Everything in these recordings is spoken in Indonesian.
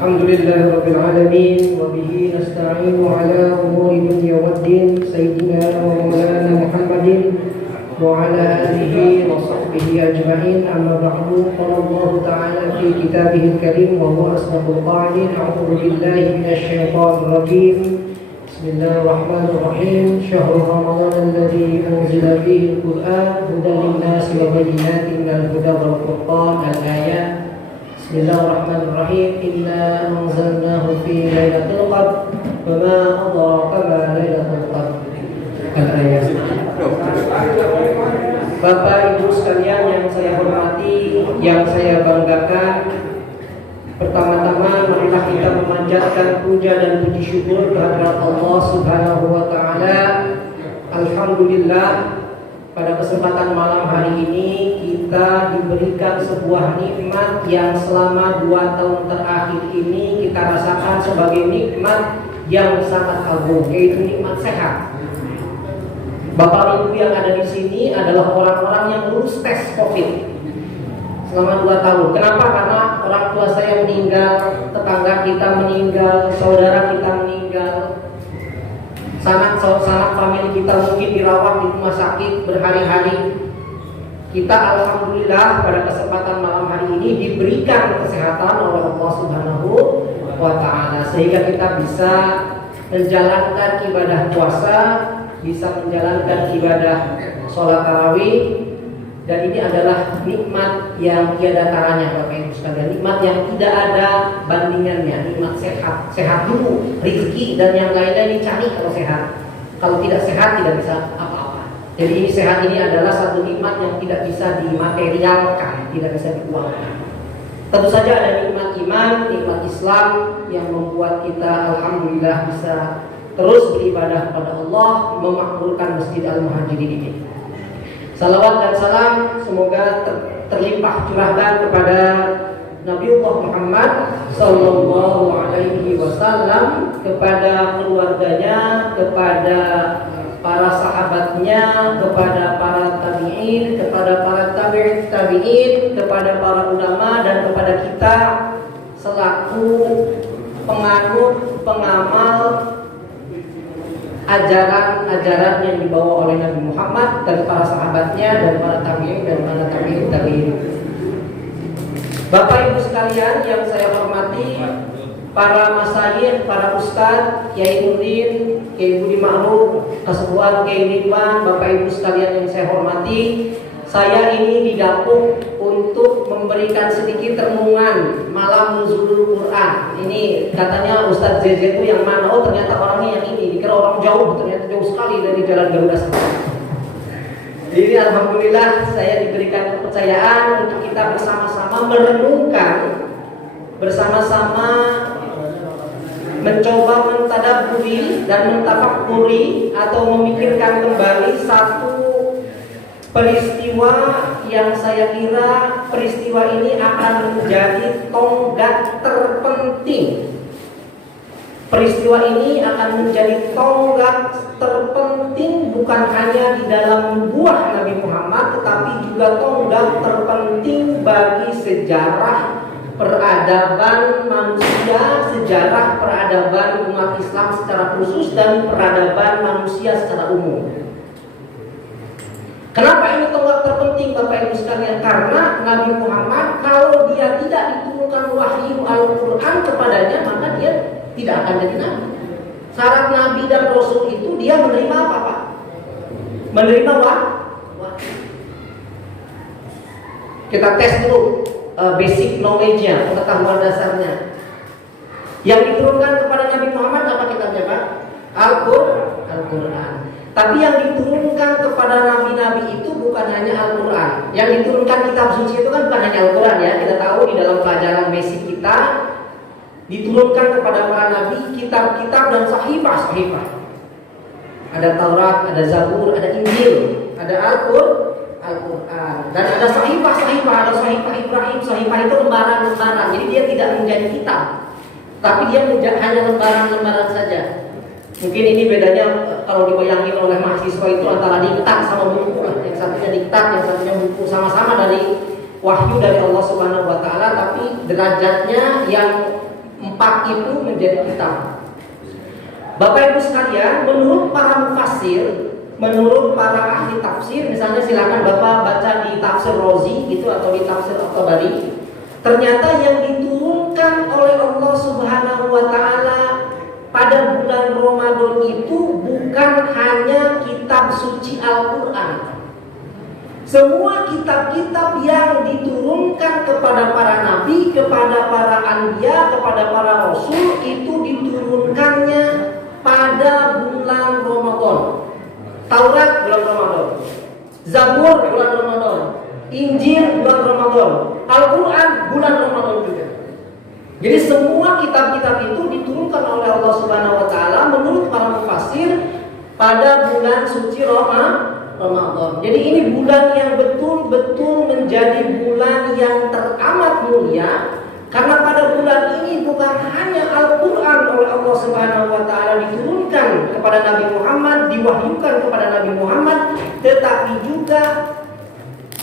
الحمد لله رب العالمين وبه نستعين على أمور الدنيا والدين سيدنا ومولانا محمد وعلى آله وصحبه أجمعين أما بعد قال الله تعالى في كتابه الكريم وهو أصدق القائلين أعوذ بالله من الشيطان الرجيم بسم الله الرحمن الرحيم شهر رمضان الذي أنزل فيه القرآن هدى للناس وبينات من الهدى والفرقان الآيات بسم الله الرحمن الرحيم إنا أنزلناه في ليلة القدر وما أدراك ما ليلة القدر الآيات. Bapak Ibu sekalian yang saya hormati, yang saya banggakan, pertama-tama marilah kita memanjatkan puja dan puji syukur kehadirat Allah Subhanahu wa taala. Alhamdulillah, pada kesempatan malam hari ini kita diberikan sebuah nikmat yang selama 2 tahun terakhir ini kita rasakan sebagai nikmat yang sangat agung, yaitu nikmat sehat. Bapak Ibu yang ada di sini adalah orang-orang yang lulus tes COVID selama 2 tahun. Kenapa? Karena orang tua saya meninggal, tetangga kita meninggal, saudara kita meninggal, sanak famili kita mungkin dirawat di rumah sakit berhari-hari. Kita alhamdulillah pada kesempatan malam hari ini diberikan kesehatan oleh Allah Subhanahu wa taala sehingga kita bisa menjalankan ibadah puasa, bisa menjalankan ibadah sholat tarawih, dan ini adalah nikmat yang tiada taranya Bapak Ibu sekalian, nikmat yang tidak ada bandingannya, nikmat sehat dulu, rezeki dan yang lain-lain dicari kalau sehat. Kalau tidak sehat tidak bisa apa-apa. Jadi ini sehat ini adalah satu nikmat yang tidak bisa dimaterialkan, tidak bisa diuangkan. Tentu saja ada nikmat iman, nikmat Islam yang membuat kita alhamdulillah bisa terus beribadah kepada Allah, memakmurkan Masjid Al-Muhajirin ini. Salawat dan salam semoga terlimpah curahkan kepada Nabiullah Muhammad sallallahu alaihi wasallam, kepada keluarganya, kepada para sahabatnya, kepada para tabi'in, kepada para tabi'in, kepada para ulama, dan kepada kita selaku penganut, pengamal ajaran-ajaran yang dibawa oleh Nabi Muhammad dan para sahabatnya dan para tabi'in dan para tabi'in. Bapak Ibu sekalian yang saya hormati, para masyayikh, para ustadz, Kiai Nurdin, Kiai Budi Ma'ruf, Kesepuan Kiai Ridwan, Bapak Ibu sekalian yang saya hormati, saya ini didapuk untuk memberikan sedikit renungan malam nuzulul Quran. Ini katanya Ustadz ZZ itu yang mana? Oh ternyata orangnya yang ini, dikira orang jauh, ternyata jauh sekali dari Jalan Garuda Selatan. Jadi alhamdulillah saya diberikan kepercayaan untuk kita bersama-sama merenungkan, bersama-sama mencoba mentadabburi dan mentafakuri atau memikirkan kembali satu peristiwa yang saya kira peristiwa ini akan menjadi tonggak terpenting. Peristiwa ini akan menjadi tonggak terpenting bukan hanya di dalam nubuwah Nabi Muhammad, tetapi juga tonggak terpenting bagi sejarah peradaban manusia, sejarah peradaban umat Islam secara khusus dan peradaban manusia secara umum. Kenapa ini tonggak terpenting Bapak Ibu sekalian? Karena Nabi Muhammad kalau dia tidak diturunkan wahyu Al-Quran kepadanya, maka dia tidak akan jadi nabi. Syarat nabi dan rasul itu dia menerima apa Pak? Menerima wahyu. Kita tes dulu basic knowledge-nya, pengetahuan dasarnya. Yang diturunkan kepada Nabi Muhammad apa kitabnya Pak? Al-Quran. Tapi yang diturunkan kepada nabi-nabi itu bukan hanya Al-Quran. Yang diturunkan kitab suci itu kan bukan hanya Al-Quran ya. Kita tahu di dalam pelajaran basic kita diturunkan kepada para nabi kitab-kitab dan sahifah-sahifah. Ada Taurat, ada Zabur, ada Injil, ada Al-Quran, dan ada sahifah-sahifah, ada sahifah Ibrahim. Sahifah itu lembaran-lembaran. Jadi dia tidak menjadi kitab, tapi dia hanya lembaran-lembaran saja. Mungkin ini bedanya kalau dibayangin oleh mahasiswa itu antara diktat sama buku. Yang satunya diktat, yang satunya buku, sama-sama dari wahyu dari Allah Subhanahu wa taala, tapi derajatnya yang 4 itu menjadi kitab. Bapak Ibu sekalian, menurut para mufassir, menurut para ahli tafsir, misalnya silakan Bapak baca di tafsir Rozi gitu atau di tafsir At-Tabari, ternyata yang diturunkan oleh Allah Subhanahu wa taala pada bulan Ramadan itu bukan hanya kitab suci Al-Qur'an. Semua kitab-kitab yang diturunkan kepada para nabi, kepada para anbiya, kepada para rasul itu diturunkannya pada bulan Ramadan. Taurat bulan Ramadan, Zabur bulan Ramadan, Injil bulan Ramadan, Al-Quran bulan Ramadan juga. Jadi semua kitab-kitab itu diturunkan oleh Allah Subhanahu wa taala menurut para mufassir pada bulan suci Ramadan. Jadi ini bulan yang betul-betul menjadi bulan yang teramat mulia. Karena pada bulan ini bukan hanya Al-Quran oleh Allah Subhanahu wa taala diturunkan kepada Nabi Muhammad, diwahyukan kepada Nabi Muhammad, tetapi juga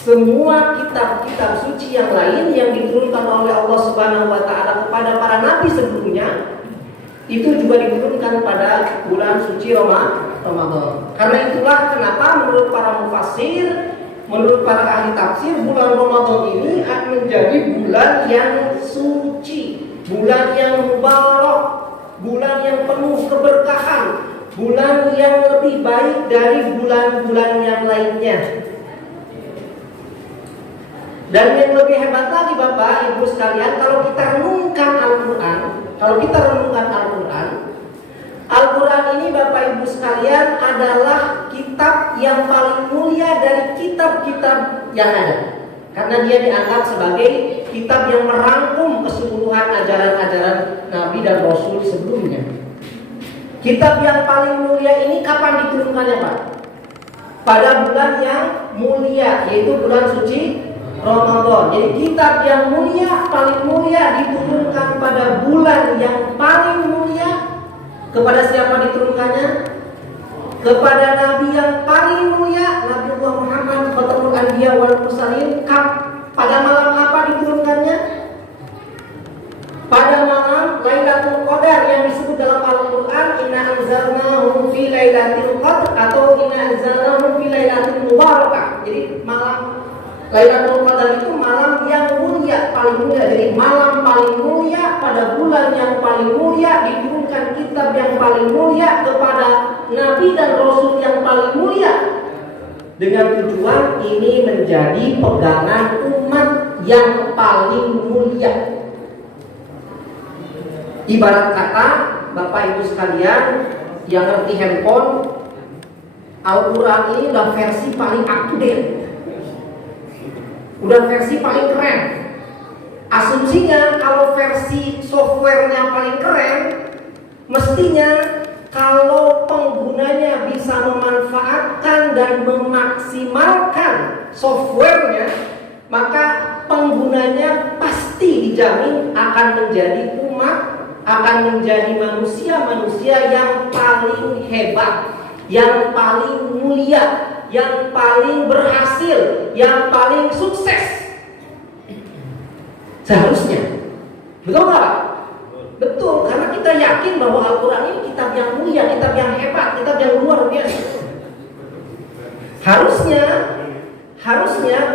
semua kitab-kitab suci yang lain yang diturunkan oleh Allah Subhanahu wa taala kepada para nabi sebelumnya itu juga diturunkan pada bulan suci Ramadan. Karena itulah kenapa menurut para mufassir, menurut para ahli tafsir, bulan Ramadan ini akan menjadi bulan yang suci, bulan yang mubarak, bulan yang penuh keberkahan, bulan yang lebih baik dari bulan-bulan yang lainnya. Dan yang lebih hebat lagi Bapak Ibu sekalian, kalau kita renungkan Al-Quran, Al-Quran ini Bapak Ibu sekalian adalah kitab yang paling mulia dari kitab-kitab yang ada. Karena dia dianggap sebagai kitab yang merangkum keseluruhan ajaran-ajaran Nabi dan Rasul sebelumnya. Kitab yang paling mulia ini kapan diturunkannya Pak? Pada bulan yang mulia, yaitu bulan suci Ramadan. Jadi kitab yang mulia, paling mulia diturunkan pada bulan yang paling mulia. Kepada siapa diturunkannya? Kepada Nabi yang paling mulia, Nabi Muhammad Khatamul Anbiya wal Mursalin. Pada malam apa diturunkannya? Pada malam Lailatul Qadar yang disebut dalam Al-Quran Inna anzalnahu fi Lailatul Qadar atau Inna anzalnahu fi Lailatul Mubarakah. Jadi malam Lailatul Qadar itu malam yang mulia, paling mulia. Jadi malam paling mulia pada bulan yang paling mulia diturunkan kitab yang paling mulia kepada Nabi dan Rasul yang paling mulia, dengan tujuan ini menjadi pegangan umat yang paling mulia. Ibarat kata Bapak Ibu sekalian yang ngerti handphone, Al-Quran ini udah versi paling up to date, udah versi paling keren. Asumsinya kalau versi softwarenya paling keren, mestinya kalau penggunanya bisa memanfaatkan dan memaksimalkan softwarenya, maka penggunanya pasti dijamin akan menjadi umat, akan menjadi manusia-manusia yang paling hebat, yang paling mulia, yang paling berhasil, yang paling sukses. Seharusnya. Betul nggak Pak? Betul, karena kita yakin bahwa Al-Quran ini kitab yang mulia, kitab yang hebat, kitab yang luar biasa. Harusnya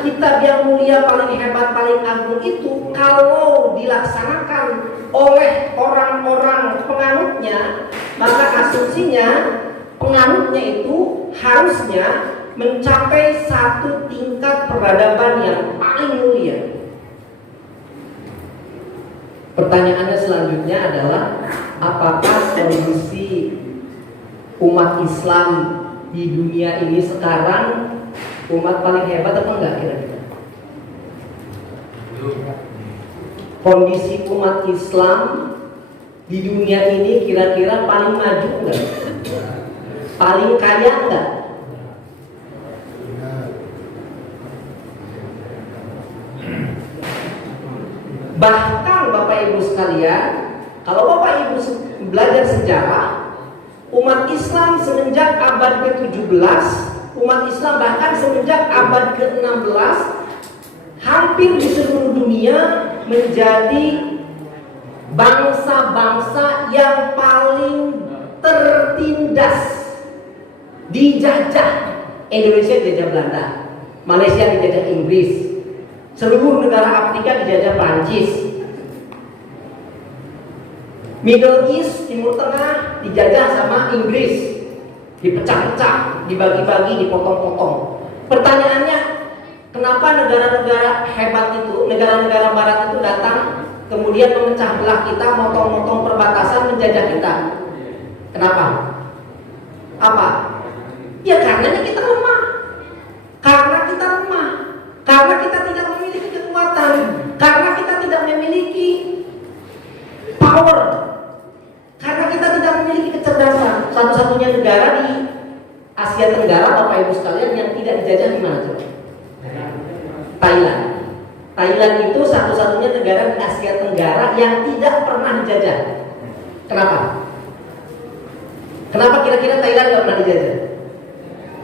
kitab yang mulia, paling hebat, paling agung itu kalau dilaksanakan oleh orang-orang penganutnya, maka asumsinya penganutnya itu harusnya mencapai satu tingkat peradaban yang paling mulia. Pertanyaannya selanjutnya adalah, apakah kondisi umat Islam di dunia ini sekarang umat paling hebat atau enggak kira-kira? Kondisi umat Islam di dunia ini kira-kira paling maju enggak? Paling kaya enggak? Bahkan Bapak Ibu sekalian, kalau Bapak Ibu belajar sejarah, umat Islam semenjak abad ke-17, umat Islam bahkan semenjak abad ke-16, hampir di seluruh dunia menjadi bangsa-bangsa yang paling tertindas, dijajah. Indonesia dijajah Belanda, Malaysia dijajah Inggris, seluruh negara Afrika dijajah Prancis, Middle East, Timur Tengah dijajah sama Inggris, dipecah-pecah, dibagi-bagi, dipotong-potong. Pertanyaannya, kenapa negara-negara hebat itu, negara-negara barat itu datang kemudian memecah belah kita, motong-motong perbatasan, menjajah kita? Kenapa? Apa? Ya karena kita lemah. Karena kita lemah. Karena kita tidak memiliki kekuatan. Karena kita tidak memiliki power. Karena kita tidak memiliki kecerdasan. Satu-satunya negara di Asia Tenggara, Bapak Ibu sekalian, yang tidak dijajah di mana coba? Thailand. Thailand itu satu-satunya negara di Asia Tenggara yang tidak pernah dijajah. Kenapa? Kenapa kira-kira Thailand tidak pernah dijajah?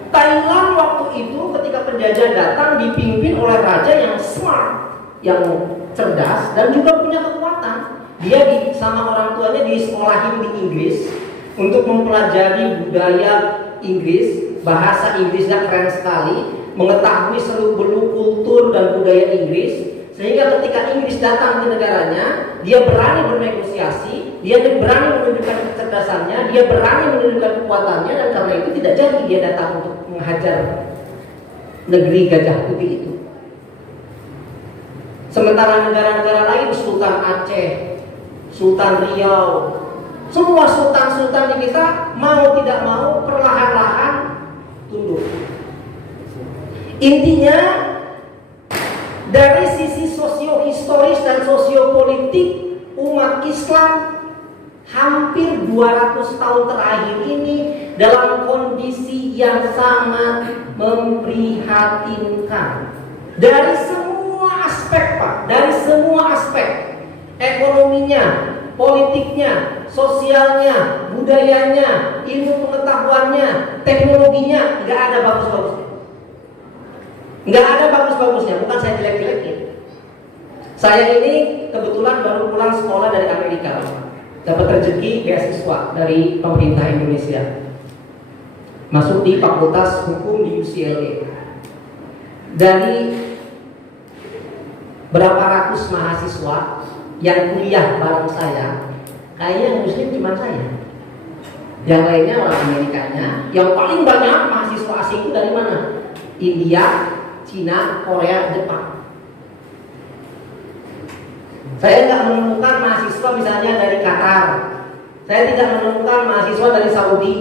Thailand waktu itu ketika penjajah datang dipimpin oleh raja yang smart, yang cerdas dan juga punya kekuatan. Dia sama orang tuanya disekolahin di Inggris untuk mempelajari budaya Inggris, bahasa Inggrisnya keren sekali, mengetahui seluk-beluk kultur dan budaya Inggris, sehingga ketika Inggris datang ke negaranya, dia berani bernegosiasi, dia berani menunjukkan kecerdasannya, dia berani menunjukkan kekuatannya, dan karena itu tidak jadi dia datang untuk menghajar negeri Gajah Putih itu. Sementara negara-negara lain, Sultan Aceh, Sultan Riau, semua sultan-sultan di kita mau tidak mau perlahan-lahan tunduk. Intinya dari sisi sosio-historis dan sosiopolitik, umat Islam hampir 200 tahun terakhir ini dalam kondisi yang sangat memprihatinkan. Dari semua aspek, Pak, dari semua aspek. Ekonominya, politiknya, sosialnya, budayanya, ilmu pengetahuannya, teknologinya, nggak ada bagus-bagusnya. Nggak ada bagus-bagusnya, bukan saya jelek-jelekin. Saya ini kebetulan baru pulang sekolah dari Amerika, dapat rezeki beasiswa dari pemerintah Indonesia, masuk di Fakultas Hukum di UCLA. Dari berapa ratus mahasiswa yang kuliah bareng saya, kayaknya yang muslim cuma saya. Yang lainnya orang Amerikanya. Yang paling banyak mahasiswa asing itu dari mana? India, Cina, Korea, Jepang. Saya tidak menemukan mahasiswa misalnya dari Qatar. Saya tidak menemukan mahasiswa dari Saudi.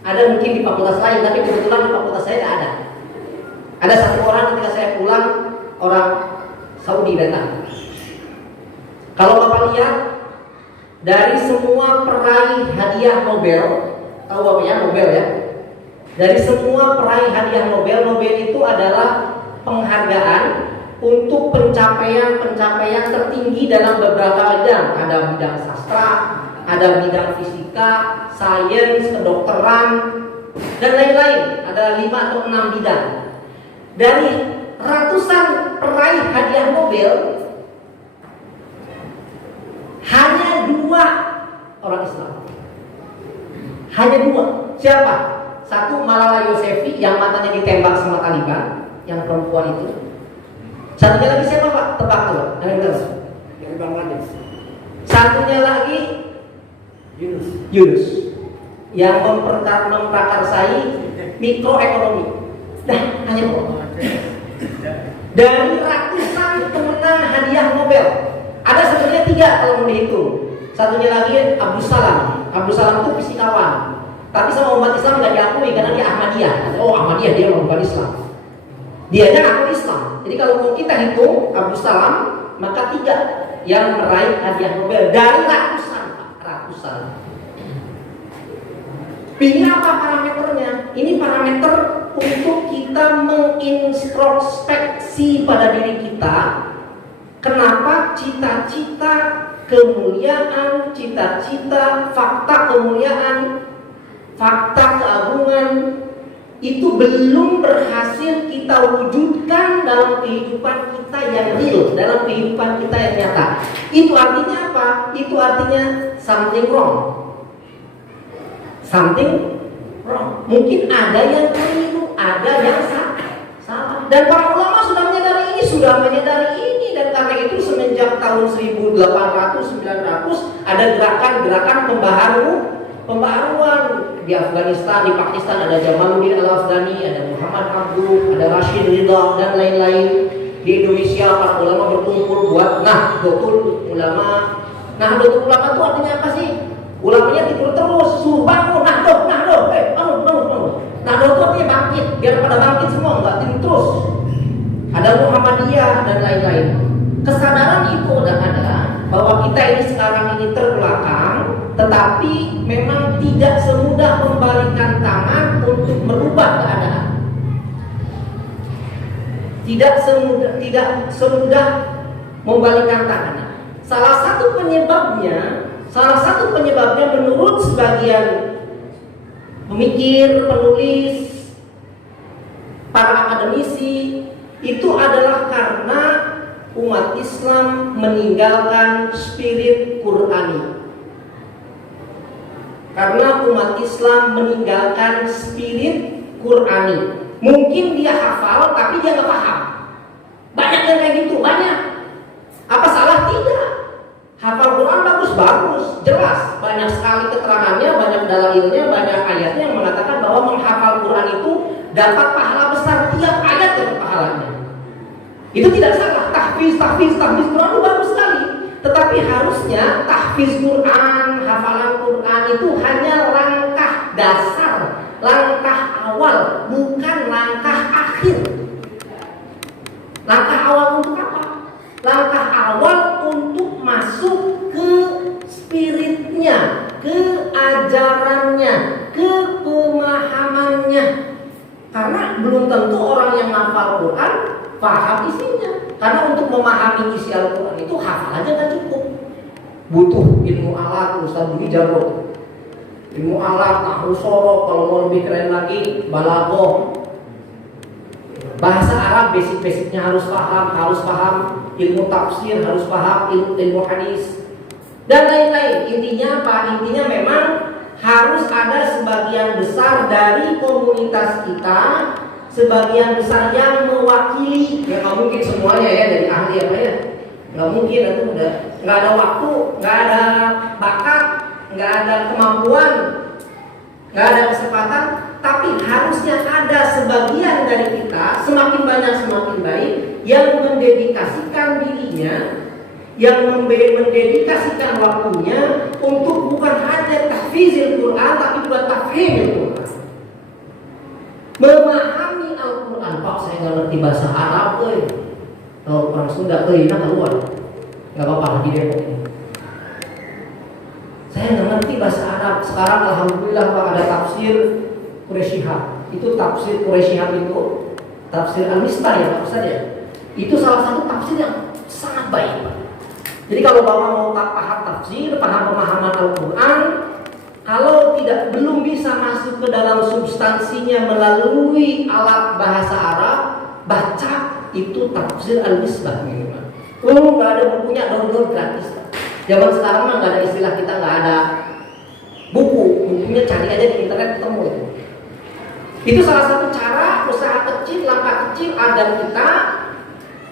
Ada mungkin di fakultas lain, tapi kebetulan di fakultas saya tidak ada. Ada satu orang ketika saya pulang, orang Saudi datang. Kalau Bapak lihat, dari semua peraih hadiah Nobel, tahu Bapak ya Nobel ya? Dari semua peraih hadiah Nobel, Nobel itu adalah penghargaan untuk pencapaian-pencapaian tertinggi dalam beberapa bidang. Ada bidang sastra, ada bidang fisika, sains, kedokteran, dan lain-lain. Ada 5 atau 6 bidang. Dari ratusan peraih hadiah Nobel, hanya 2 orang Islam. Hanya 2. Siapa? Satu Malala Yousafzai yang matanya ditembak sama Taliban, yang perempuan itu. Satunya lagi siapa Pak? Tebak tuh. Dari Bangladesh. Satunya lagi Yunus yang memprakarsai mikroekonomi. Dah hanya 2. Dari ratusan pemenang hadiah Nobel, ada sebenarnya 3 kalau mau dihitung. Satunya lagi Abdus Salam. Abdus Salam itu fisikawan, tapi sama umat Islam nggak diakui karena dia Ahmadiyah. Oh Ahmadiyah, dia bukan Islam. Dianya ngaku Islam. Jadi kalau mau kita hitung Abdus Salam, maka 3 yang meraih hadiah Nobel dari ratusan. Ini apa parameternya? Ini parameter untuk kita mengintrospeksi pada diri kita. Kenapa cita-cita kemuliaan, cita-cita fakta kemuliaan, fakta keagungan itu belum berhasil kita wujudkan dalam kehidupan kita yang real, dalam kehidupan kita yang nyata. Itu artinya apa? Itu artinya something wrong. Something wrong. Mungkin ada yang keliru, ada yang salah. Dan para ulama sudah menyadari ini, dan karena itu semenjak tahun 1800-900 ada gerakan-gerakan pembaharuan di Afghanistan, di Pakistan ada Jamaluddin Al-Afghani, ada Muhammad Abduh, ada Rashid Ridha dan lain-lain. Di Indonesia para ulama berkumpul buat Nahdlatul Ulama. Nahdlatul Ulama itu artinya apa sih? Ulamanya tidur terus, suruh bangun, bangun. Nahdlatul itu artinya bangkit, biar pada bangkit semua, enggak tidur terus. Ada Muhammadiyah dan lain-lain. Kesadaran itu udah ada bahwa kita ini sekarang ini terbelakang, tetapi memang tidak semudah membalikan tangan untuk merubah keadaan. Tidak semudah membalikan tangan. Salah satu penyebabnya menurut sebagian pemikir, penulis, para akademisi, itu adalah karena umat Islam meninggalkan spirit Qur'ani. Karena umat Islam meninggalkan spirit Qur'ani. Mungkin dia hafal tapi dia nggak paham. Banyak yang kayak gitu, banyak. Apa salah? Tidak. Hafal Quran bagus, jelas. Banyak sekali keterangannya, banyak dalilnya, banyak ayatnya yang mengatakan bahwa menghafal Quran itu dapat pahala besar. Tiap ayat dapat pahalanya. Itu tidak salah. Tahfiz Quran itu bagus sekali. Tetapi harusnya tahfiz Quran, hafalan Quran itu hanya langkah dasar, langkah awal, bukan langkah akhir. Langkah awal untuk apa? Langkah awal untuk masuk ke spiritnya, ke ajarannya, ke pemahamannya. Karena belum tentu orang yang hafal Quran paham isinya. Karena untuk memahami isi Al-Quran itu hafal aja kan cukup. Butuh ilmu alat, Ustaz Budi jago. Ilmu alat, nahwu sorok, kalau mau lebih keren lagi, balaghah. Bahasa Arab basic-basicnya harus paham ilmu tafsir, harus paham ilmu hadis dan lain-lain. Intinya apa? Intinya memang harus ada sebagian besar dari komunitas kita, sebagian besar yang mewakili. Ya nggak mungkin semuanya ya dari ahli apa ya, nggak mungkin. Itu udah nggak ada waktu, nggak ada bakat, nggak ada kemampuan, nggak ada kesempatan. Tapi harusnya ada sebagian dari kita, semakin banyak semakin baik, yang mendedikasikan dirinya, yang mendedikasikan waktunya untuk bukan hanya tahfizil Quran, tapi juga tafhimil Quran. Memahami Al-Quran. Pak, saya nggak ngerti bahasa Arab, kalau orang Sunda, nah keluar. Nggak apa-apa di Depok ini. Saya nggak ngerti bahasa Arab. Sekarang alhamdulillah Pak ada tafsir Quraish Shihab. Itu tafsir Quraish Shihab itu tafsir Al-Mistah ya Pak Ustaz ya. Itu salah satu tafsir yang sangat baik Pak. Jadi kalau Bapak mau paham tafsir, paham pemahaman Al-Quran, kalau belum bisa masuk ke dalam substansinya melalui alat bahasa Arab, baca itu tafsir Al-Misbah minimal. Nggak ada bukunya, download gratis Pak. Zaman sekarang mah nggak ada istilah kita nggak ada bukunya cari aja di internet ketemu itu. Itu salah satu cara, usaha kecil, langkah kecil agar kita,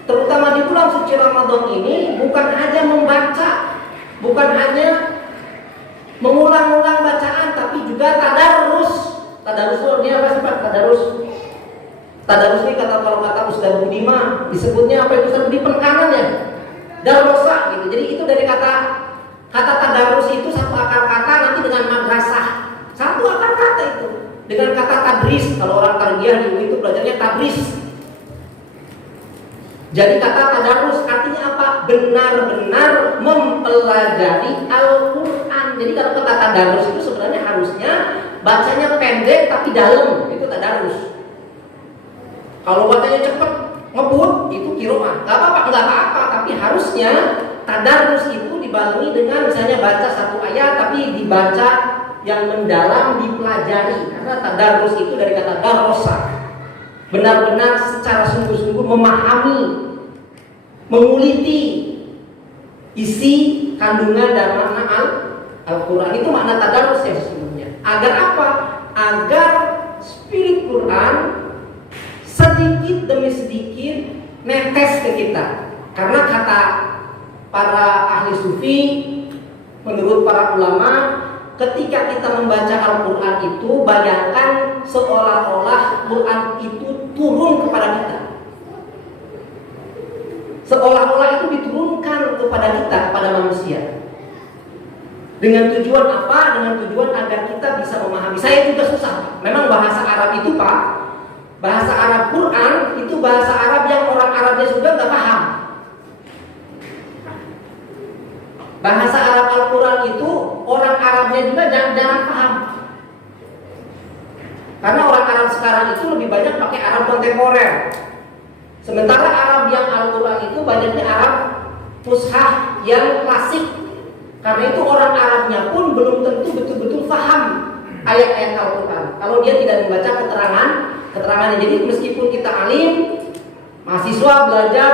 terutama di bulan suci Ramadan ini, bukan hanya membaca, bukan hanya mengulang-ulang bacaan, tapi juga tadarus. Tadarus itu artinya apa sih Pak? Tadarus ini kalau kata Ustaz Budi mah disebutnya apa itu? Ustaz Budi penekanan ya, darosa gitu. Jadi itu dari kata tadarus itu satu akar kata, nanti dengan madrasah satu akar kata itu. Dengan kata tadris, kalau orang tarbiyah di UI itu belajarnya tadris. Jadi kata tadarus artinya apa? Benar-benar mempelajari Al-Quran. Jadi kalau kata tadarus itu sebenarnya harusnya bacanya pendek tapi dalam, itu tadarus. Kalau bacanya cepat ngebut itu kiroah. Gak apa-apa, tapi harusnya tadarus itu dibarengi dengan misalnya baca satu ayat tapi dibaca yang mendalam dipelajari, karena tadarus itu dari kata darosa, benar-benar secara sungguh-sungguh memahami, menguliti isi kandungan dan makna Al-Quran. Itu makna tadarus yang sesungguhnya. Agar apa? Agar spirit Quran sedikit demi sedikit netes ke kita. Karena kata para ahli sufi, menurut para ulama, ketika kita membaca Al-Quran itu, bayangkan seolah-olah Quran itu turun kepada kita. Seolah-olah itu diturunkan kepada kita, kepada manusia. Dengan tujuan apa? Dengan tujuan agar kita bisa memahami. Saya juga susah. Memang bahasa Arab itu, Pak, bahasa Arab Quran itu bahasa Arab yang orang Arabnya sudah nggak paham. Bahasa Arab Al-Quran itu orang Arabnya juga jangan paham. Karena orang Arab sekarang itu lebih banyak pakai Arab kontemporer. Sementara Arab yang Al-Quran itu banyaknya Arab fushah yang klasik. Karena itu orang Arabnya pun belum tentu betul-betul paham ayat-ayat Al-Quran kalau dia tidak membaca keterangannya. Jadi meskipun kita alim, mahasiswa belajar,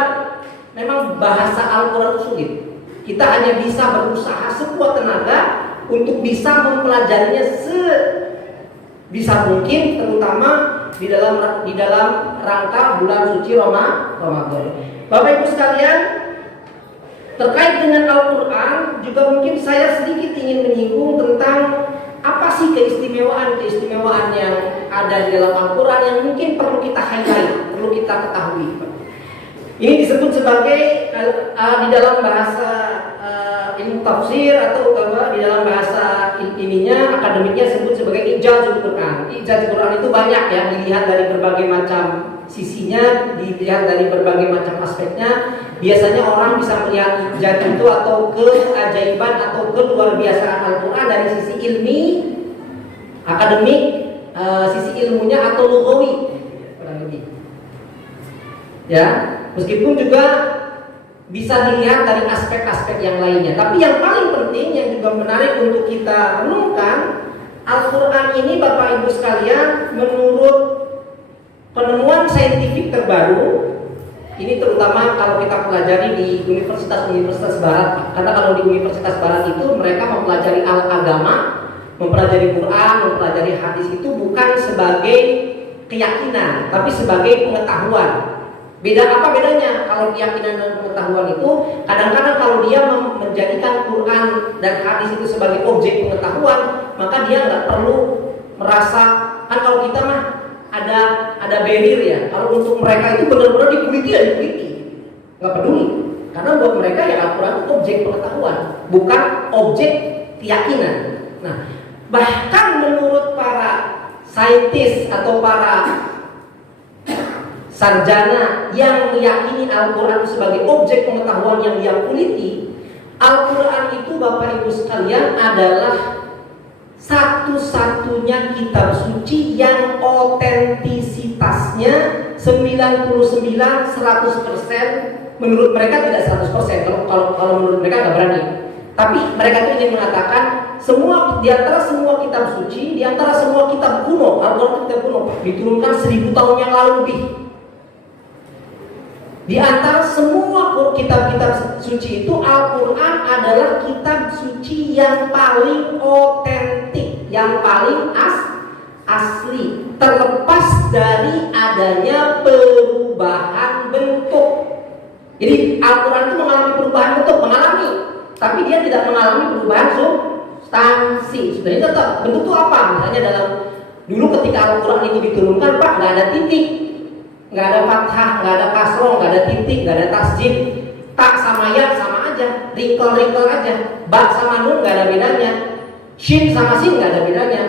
memang bahasa Al-Quran itu sulit. Kita hanya bisa berusaha sekuat tenaga untuk bisa mempelajarinya sebisa mungkin, terutama di dalam rangka bulan suci Ramadan. Bapak Ibu sekalian, terkait dengan Al-Quran juga mungkin saya sedikit ingin menyinggung tentang apa sih keistimewaan yang ada di dalam Al-Quran yang mungkin perlu kita highlight, perlu kita ketahui. Ini disebut sebagai di dalam bahasa ilmu tafsir atau di dalam bahasa akademiknya disebut sebagai ijazul Quran. Ijazul Quran itu banyak ya, dilihat dari berbagai macam sisinya, dilihat dari berbagai macam aspeknya. Biasanya orang bisa melihat ijaz itu atau keajaiban atau keluar biasaan Al-Quran dari sisi ilmi, akademik, sisi ilmunya atau lughawi, kurang lebih. Ya, meskipun juga bisa dilihat dari aspek-aspek yang lainnya. Tapi yang paling penting yang juga menarik untuk kita renungkan, Al-Quran ini Bapak Ibu sekalian, menurut penemuan saintifik terbaru, ini terutama kalau kita pelajari di universitas barat. Karena kalau di universitas barat itu mereka mempelajari agama, mempelajari Quran, mempelajari hadis itu bukan sebagai keyakinan, tapi sebagai pengetahuan. Apa bedanya? Kalau keyakinan dan pengetahuan itu, kadang-kadang kalau dia menjadikan Quran dan hadis itu sebagai objek pengetahuan, maka dia nggak perlu merasa, kan kalau kita mah ada barrier ya. Kalau untuk mereka itu benar-benar dikuliti, nggak peduli. Karena buat mereka ya Al-Quran itu objek pengetahuan, bukan objek keyakinan. Nah, bahkan menurut para saintis atau para sarjana yang meyakini Al-Quran sebagai objek pengetahuan yang dia kuliti, Al-Quran itu Bapak Ibu sekalian adalah satu-satunya kitab suci yang otentisitasnya 99-100%. Menurut mereka tidak 100%. Kalau menurut mereka nggak berani. Tapi mereka itu ingin mengatakan di antara semua kitab suci, di antara semua kitab kuno, Al-Quran itu kitab kuno, diturunkan 1000 tahun yang lalu lebih. Di antara semua kitab-kitab suci itu, Al-Quran adalah kitab suci yang paling otentik, yang paling asli, terlepas dari adanya perubahan bentuk. Jadi Al-Quran itu mengalami perubahan bentuk, tapi dia tidak mengalami perubahan substansi. Sebenarnya tetap bentuk itu apa? Misalnya dulu ketika Al-Quran itu diturunkan, Pak, nggak ada titik, nggak ada fathah, nggak ada kasroh, nggak ada titik, nggak ada tasjid. Tak sama ya sama aja, ringkel aja. Ba sama nun nggak ada bedanya, shin sama sin nggak ada bedanya,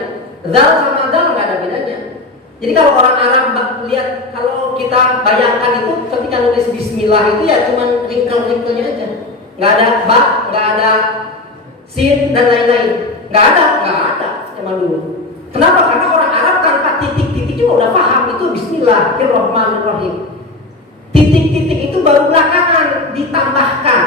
zal sama dal nggak ada bedanya. Jadi kalau orang Arab lihat, kalau kita bayangkan itu ketika nulis Bismillah itu ya cuman ringkelnya aja, nggak ada ba, nggak ada sin dan lain-lain, nggak ada zaman dulu. Kenapa? Karena orang Arab tanpa titik-titiknya udah paham itu Bismillahirrahmanirrahim. Titik-titik itu baru belakangan ditambahkan.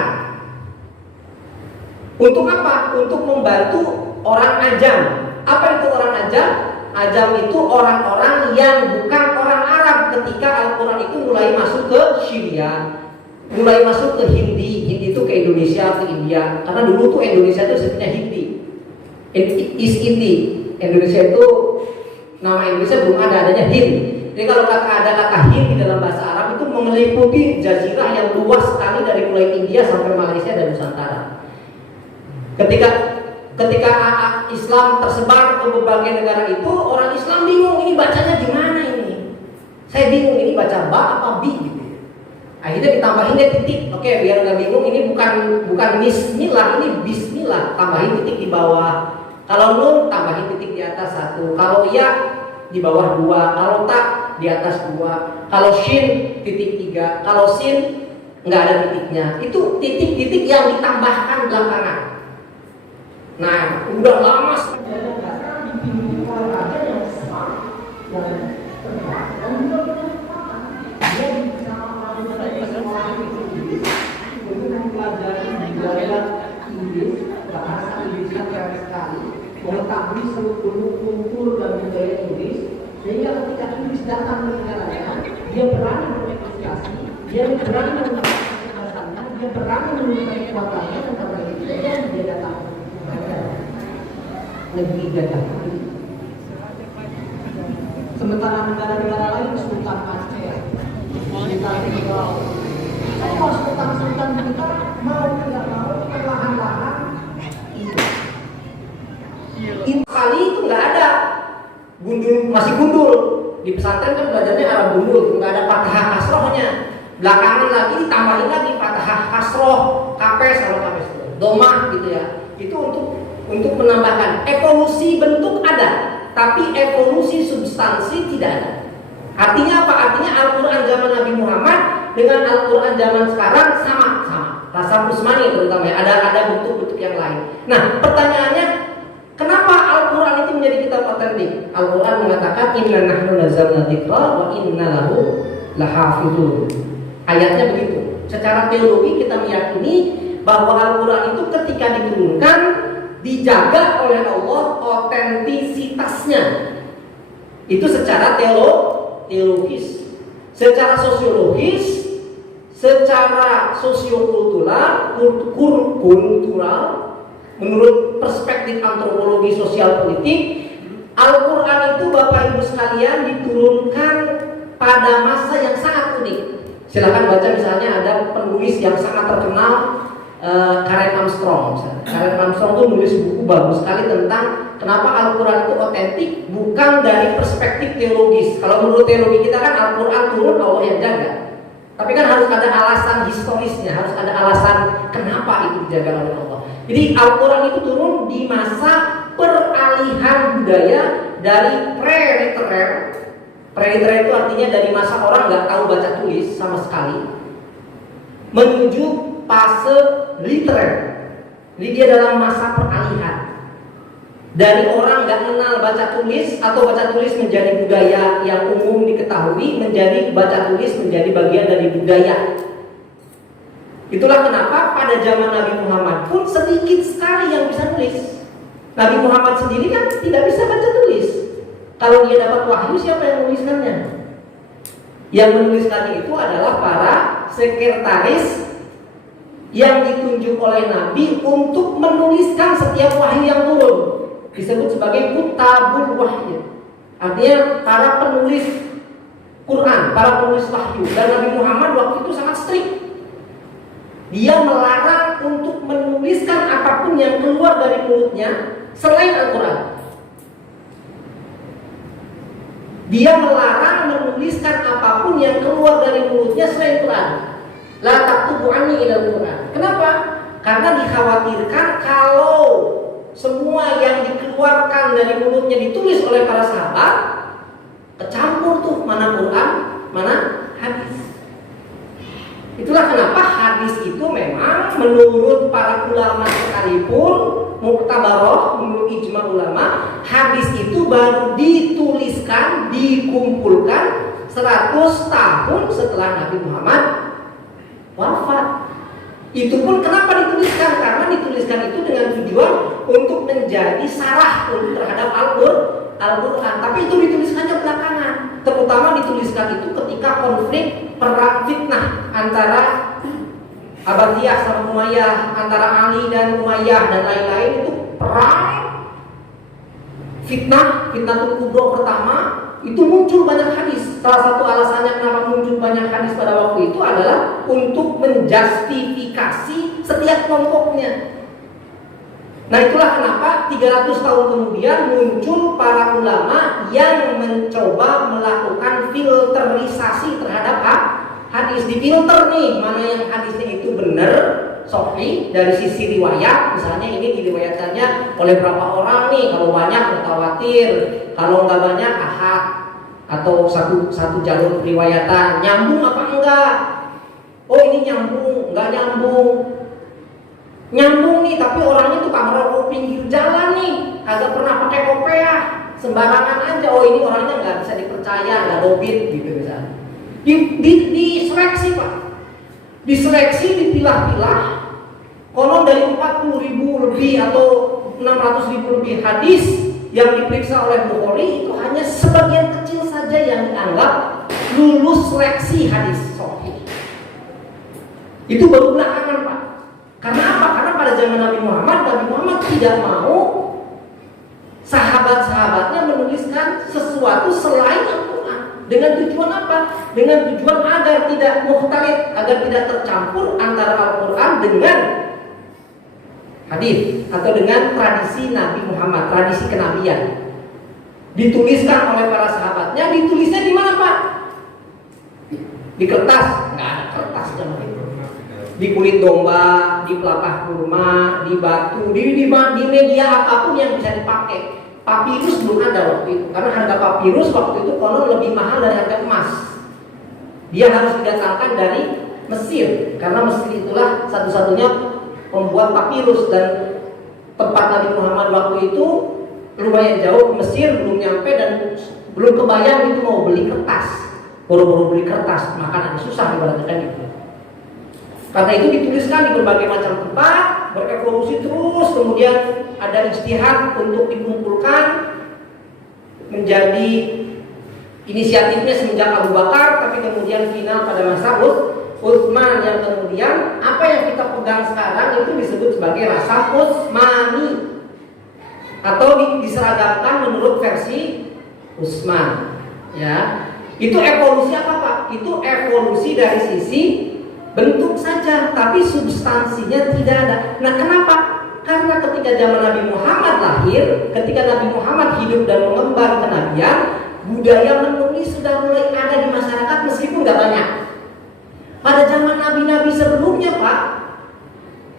Untuk apa? Untuk membantu orang ajam. Apa itu orang ajam? Ajam itu orang-orang yang bukan orang Arab ketika Al-Quran itu mulai masuk ke Syria, mulai masuk ke Hindi. Hindi itu ke Indonesia, ke India. Karena dulu tuh Indonesia itu sebenarnya Hindi, East Hindi. Indonesia itu nama Indonesia belum ada, adanya Hind. Jadi kalau ada kata Hind di dalam bahasa Arab itu meliputi jazirah yang luas sekali dari mulai India sampai Malaysia dan Nusantara. Ketika Islam tersebar ke berbagai negara itu, orang Islam bingung ini bacanya gimana ini. Saya bingung ini baca ba apa bi gitu. Akhirnya ditambahin deh titik. Oke, biar nggak bingung ini bukan bismillah, ini bismillah. Tambahin titik di bawah. Kalau nun tambahin titik di atas 1. Kalau ya di bawah 2. Kalau tak di atas 2. Kalau shin titik 3. Kalau sin nggak ada titiknya. Itu titik-titik yang ditambahkan belakangan. Nah, udah lama mengetahui seluruh kultur dan budaya Inggris, sehingga ketika Inggris datang ke negaranya, dia berani berinvestasi, dia berani menggunakan kecerdasannya, dia berani menggunakan kekuatannya, dan karena itu dia datang ke negeri gajah. Sementara negara-negara lain Sultan Aceh, Sultan Riau, sultan-sultan kita mau tidak mau perlahan-lahan kali itu nggak ada gundul, masih gundul. Di pesantren kan belajarnya Arab gundul, nggak ada fathah kasrohnya. Belakangan lagi ditambahin lagi fathah kasroh, kapes sama kapes domah gitu ya. Itu untuk menambahkan evolusi bentuk ada, tapi evolusi substansi tidak ada. Artinya apa? Artinya Al-Quran zaman Nabi Muhammad dengan Al-Quran zaman sekarang sama. Rasa Usmani terutama ya, ada bentuk-bentuk yang lain. Nah, pertanyaannya, kenapa Al-Quran itu menjadi kitab otentik? Al-Quran mengatakan inna nahnu nazzalna dzikra wa inna lahu lahafizun. Ayatnya begitu. Secara teologi kita meyakini bahwa Al-Quran itu ketika diturunkan dijaga oleh Allah otentisitasnya. Itu secara teologis. Secara sosiologis, secara sosiokultural, menurut perspektif antropologi sosial politik, Al-Quran itu Bapak Ibu sekalian diturunkan pada masa yang sangat unik. Silahkan baca misalnya ada penulis yang sangat terkenal, Karen Armstrong. Karen Armstrong itu nulis buku bagus sekali tentang kenapa Al-Quran itu otentik, bukan dari perspektif teologis. Kalau menurut teologi kita kan Al-Quran turun Allah yang jaga. Tapi kan harus ada alasan historisnya, harus ada alasan kenapa itu dijaga oleh Allah. Jadi Al-Quran itu turun di masa peralihan budaya dari pre-literer. Pre-literer itu artinya dari masa orang nggak tahu baca tulis sama sekali, menuju fase literer. Jadi dia dalam masa peralihan. Dari orang nggak kenal baca tulis atau baca tulis menjadi budaya yang umum diketahui, menjadi baca tulis menjadi bagian dari budaya. Itulah kenapa pada zaman Nabi Muhammad pun sedikit sekali yang bisa tulis. Nabi Muhammad sendiri kan tidak bisa baca tulis. Kalau dia dapat wahyu, siapa yang menuliskannya? Yang menuliskannya itu adalah para sekretaris yang ditunjuk oleh Nabi untuk menuliskan setiap wahyu yang turun. Disebut sebagai kutabul wahyu. Artinya para penulis Quran, para penulis wahyu. Dan Nabi Muhammad waktu itu sangat strict. Dia melarang untuk menuliskan apapun yang keluar dari mulutnya selain Al-Quran. Dia melarang menuliskan apapun yang keluar dari mulutnya selain Quran. La taktubu anni ilal Quran. Kenapa? Karena dikhawatirkan kalau semua yang dikeluarkan dari mulutnya ditulis oleh para sahabat, kecampur tuh mana Quran, mana hadis. Itulah kenapa hadis itu memang menurut para ulama sekalipun muktabaroh, menurut ijma ulama, hadis itu baru dituliskan, dikumpulkan 100 tahun setelah Nabi Muhammad wafat. Itu pun kenapa dituliskan? Karena dituliskan itu dengan tujuan untuk menjadi sarah terhadap Al-Quran. Tapi itu dituliskannya belakangan. Terutama dituliskan itu ketika konflik perang fitnah antara Abbasiyah sama Umayyah, antara Ali dan Umayyah dan lain-lain. Itu perang fitnatul kubro pertama. Itu muncul banyak hadis. Salah satu alasannya kenapa muncul banyak hadis pada waktu itu adalah untuk menjustifikasi setiap kelompoknya. Nah, itulah kenapa 300 tahun kemudian muncul para ulama yang mencoba melakukan filterisasi terhadap hadis. Difilter nih, mana yang hadisnya itu benar, sahih dari sisi riwayat. Misalnya ini diriwayatkannya oleh berapa orang nih, kalau banyak mutawatir, kalau nggak banyak ahad, atau satu jalur riwayatan nyambung apa enggak? Oh ini nyambung, nggak nyambung nih, tapi orangnya tuh kamera pinggir jalan nih, kagak pernah pakai kopiah, sembarangan aja. Oh ini orangnya nggak bisa dipercaya, nggak dobit gitu misalnya. Diseleksi pak, diseleksi, dipilah-pilah. Konon dari 40.000 lebih atau 600.000 lebih hadis yang diperiksa oleh Bukhari, itu hanya sebagian kecil saja yang dianggap lulus seleksi hadis sahih. Itu baru belakangan pak. Karena apa? Karena pada zaman Nabi Muhammad tidak mau sahabat-sahabatnya menuliskan sesuatu selain Al-Quran. Dengan tujuan apa? Dengan tujuan agar tidak mukhtalif, agar tidak tercampur antara Al-Quran dengan hadis atau dengan tradisi Nabi Muhammad, tradisi kenabian. Dituliskan oleh para sahabatnya, ditulisnya di mana pak? Di kertas? Nggak ada kertas zaman itu. Di kulit domba, di pelepah kurma, di batu, di media apapun yang bisa dipakai. Papirus belum ada waktu itu, karena harga papirus waktu itu konon lebih mahal dari harga emas. Dia harus didatangkan dari Mesir, karena Mesir itulah satu-satunya pembuat papirus, dan tempat Nabi Muhammad waktu itu lumayan jauh ke Mesir, belum nyampe dan belum kebayang itu mau beli kertas, buru-buru beli kertas, makanan susah ibaratnya kan gitu. Karena itu dituliskan di berbagai macam tempat, berevolusi terus, kemudian ada ijtihad untuk dikumpulkan menjadi inisiatifnya semenjak Abu Bakar, tapi kemudian final pada masa Utsman, yang kemudian apa yang kita pegang sekarang itu disebut sebagai rasa Utsmani atau diseragamkan menurut versi Utsman. Ya, itu evolusi apa pak? Itu evolusi dari sisi bentuk saja, tapi substansinya tidak ada. Nah kenapa? Karena ketika zaman Nabi Muhammad lahir, ketika Nabi Muhammad hidup dan mengemban kenabian, budaya menulis sudah mulai ada di masyarakat meskipun nggak banyak. Pada zaman nabi-nabi sebelumnya pak,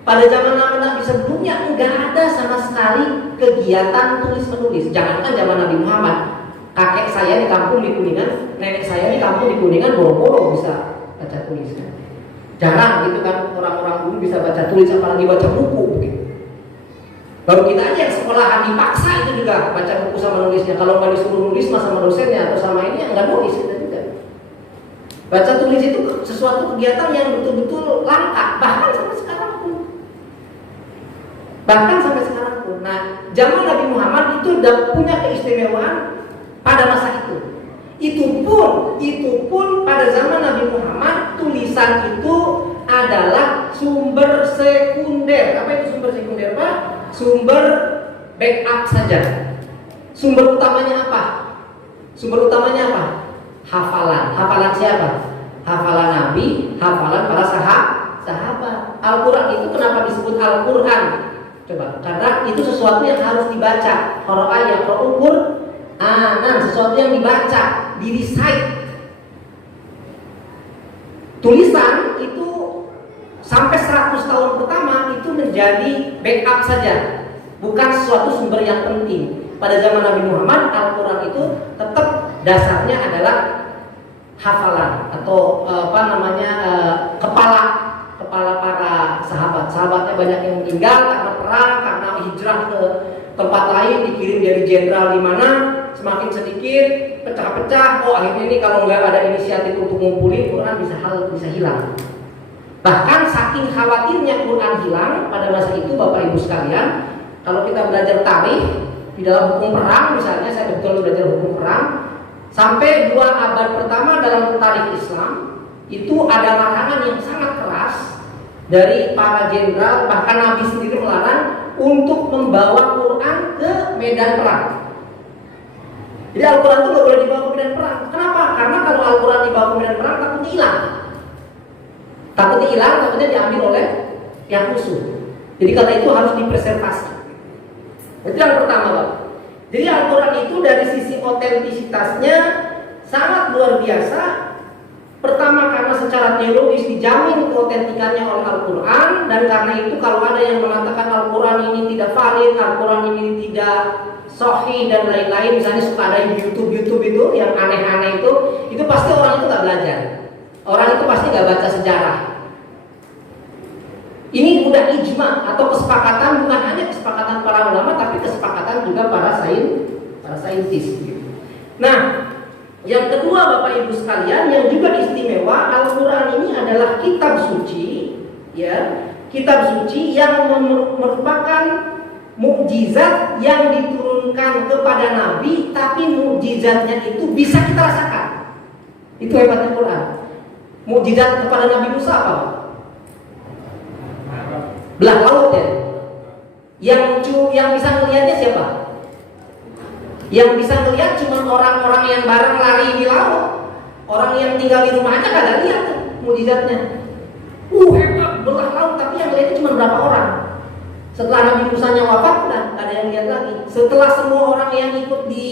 pada zaman nabi-nabi sebelumnya nggak ada sama sekali kegiatan tulis menulis. Jangankan zaman Nabi Muhammad, kakek saya di kampung di Kuningan, nenek saya di kampung di Kuningan boro-boro bisa baca tulis kan. Jarang gitu kan orang-orang dulu bisa baca tulis, apalagi baca buku gitu. Baru kita aja yang sekolahan dipaksa itu juga baca buku sama nulisnya. Kalau nggak disuruh nulis sama dosennya atau sama ini nggak nulis kita juga. Baca tulis itu sesuatu kegiatan yang betul-betul langka, bahkan sampai sekarang pun. Nah, zaman Nabi Muhammad itu udah punya keistimewaan pada masa itu. Itu pun pada zaman Nabi Muhammad tulisan itu adalah sumber sekunder. Apa itu sumber sekunder pak? Sumber backup saja. Sumber utamanya apa? Hafalan. Hafalan siapa? Hafalan Nabi, hafalan para sahabat. Al-Quran itu kenapa disebut Al-Quran? Coba, karena itu sesuatu yang harus dibaca. Qara'a yaqra'u Qur'anan, sesuatu yang dibaca, di-recite. Tulisan itu sampai 100 tahun pertama itu menjadi backup saja, bukan sesuatu sumber yang penting. Pada zaman Nabi Muhammad, Al-Quran itu tetap dasarnya adalah hafalan atau kepala para sahabatnya banyak yang meninggal karena perang, karena hijrah ke tempat lain, dikirim jadi jenderal di mana, semakin sedikit pecah-pecah. Oh akhirnya ini kalau nggak ada inisiatif untuk ngumpulin Quran bisa hilang. Bahkan saking khawatirnya Quran hilang pada masa itu, Bapak Ibu sekalian, kalau kita belajar tarikh di dalam hukum perang, misalnya saya betul belajar hukum perang, sampai 2 abad pertama dalam tarikh Islam itu ada larangan yang sangat keras dari para jenderal, bahkan Nabi sendiri melarang untuk membawa Quran ke medan perang. Jadi Al-Quran itu nggak boleh dibawa ke medan perang. Kenapa? Karena kalau Al-Quran dibawa ke medan perang takutnya hilang. Takutnya hilang, takutnya diambil oleh yang musuh. Jadi karena itu harus dipreservasi. Itu yang pertama, Pak. Jadi Al-Quran itu dari sisi otentisitasnya sangat luar biasa. Pertama karena secara teologis dijamin keotentikannya oleh Al-Quran, dan karena itu kalau ada yang mengatakan Al-Quran ini tidak valid, Al-Quran ini tidak sahih dan lain-lain, misalnya suka ada di YouTube itu yang aneh-aneh itu pasti orang itu nggak belajar, orang itu pasti nggak baca sejarah. Ini udah ijma atau kesepakatan, bukan hanya kesepakatan para ulama, tapi kesepakatan juga para saintis. Nah, yang kedua Bapak Ibu sekalian yang juga istimewa, Al-Quran ini adalah kitab suci, ya, kitab suci yang merupakan mukjizat yang diturunkan kepada Nabi, tapi mukjizatnya itu bisa kita rasakan. Itu hebatnya Quran. Mukjizat kepada Nabi Musa apa? Belah laut ya. Yang bisa melihatnya siapa? Yang bisa melihat cuma orang-orang yang bareng lari di laut. Orang yang tinggal di rumah aja kagak lihat tuh mukjizatnya. Hebat belah laut, tapi yang lihatnya cuma berapa orang. Setelah Nabi Musanya wafat, udah gak ada yang lihat lagi. Setelah semua orang yang ikut di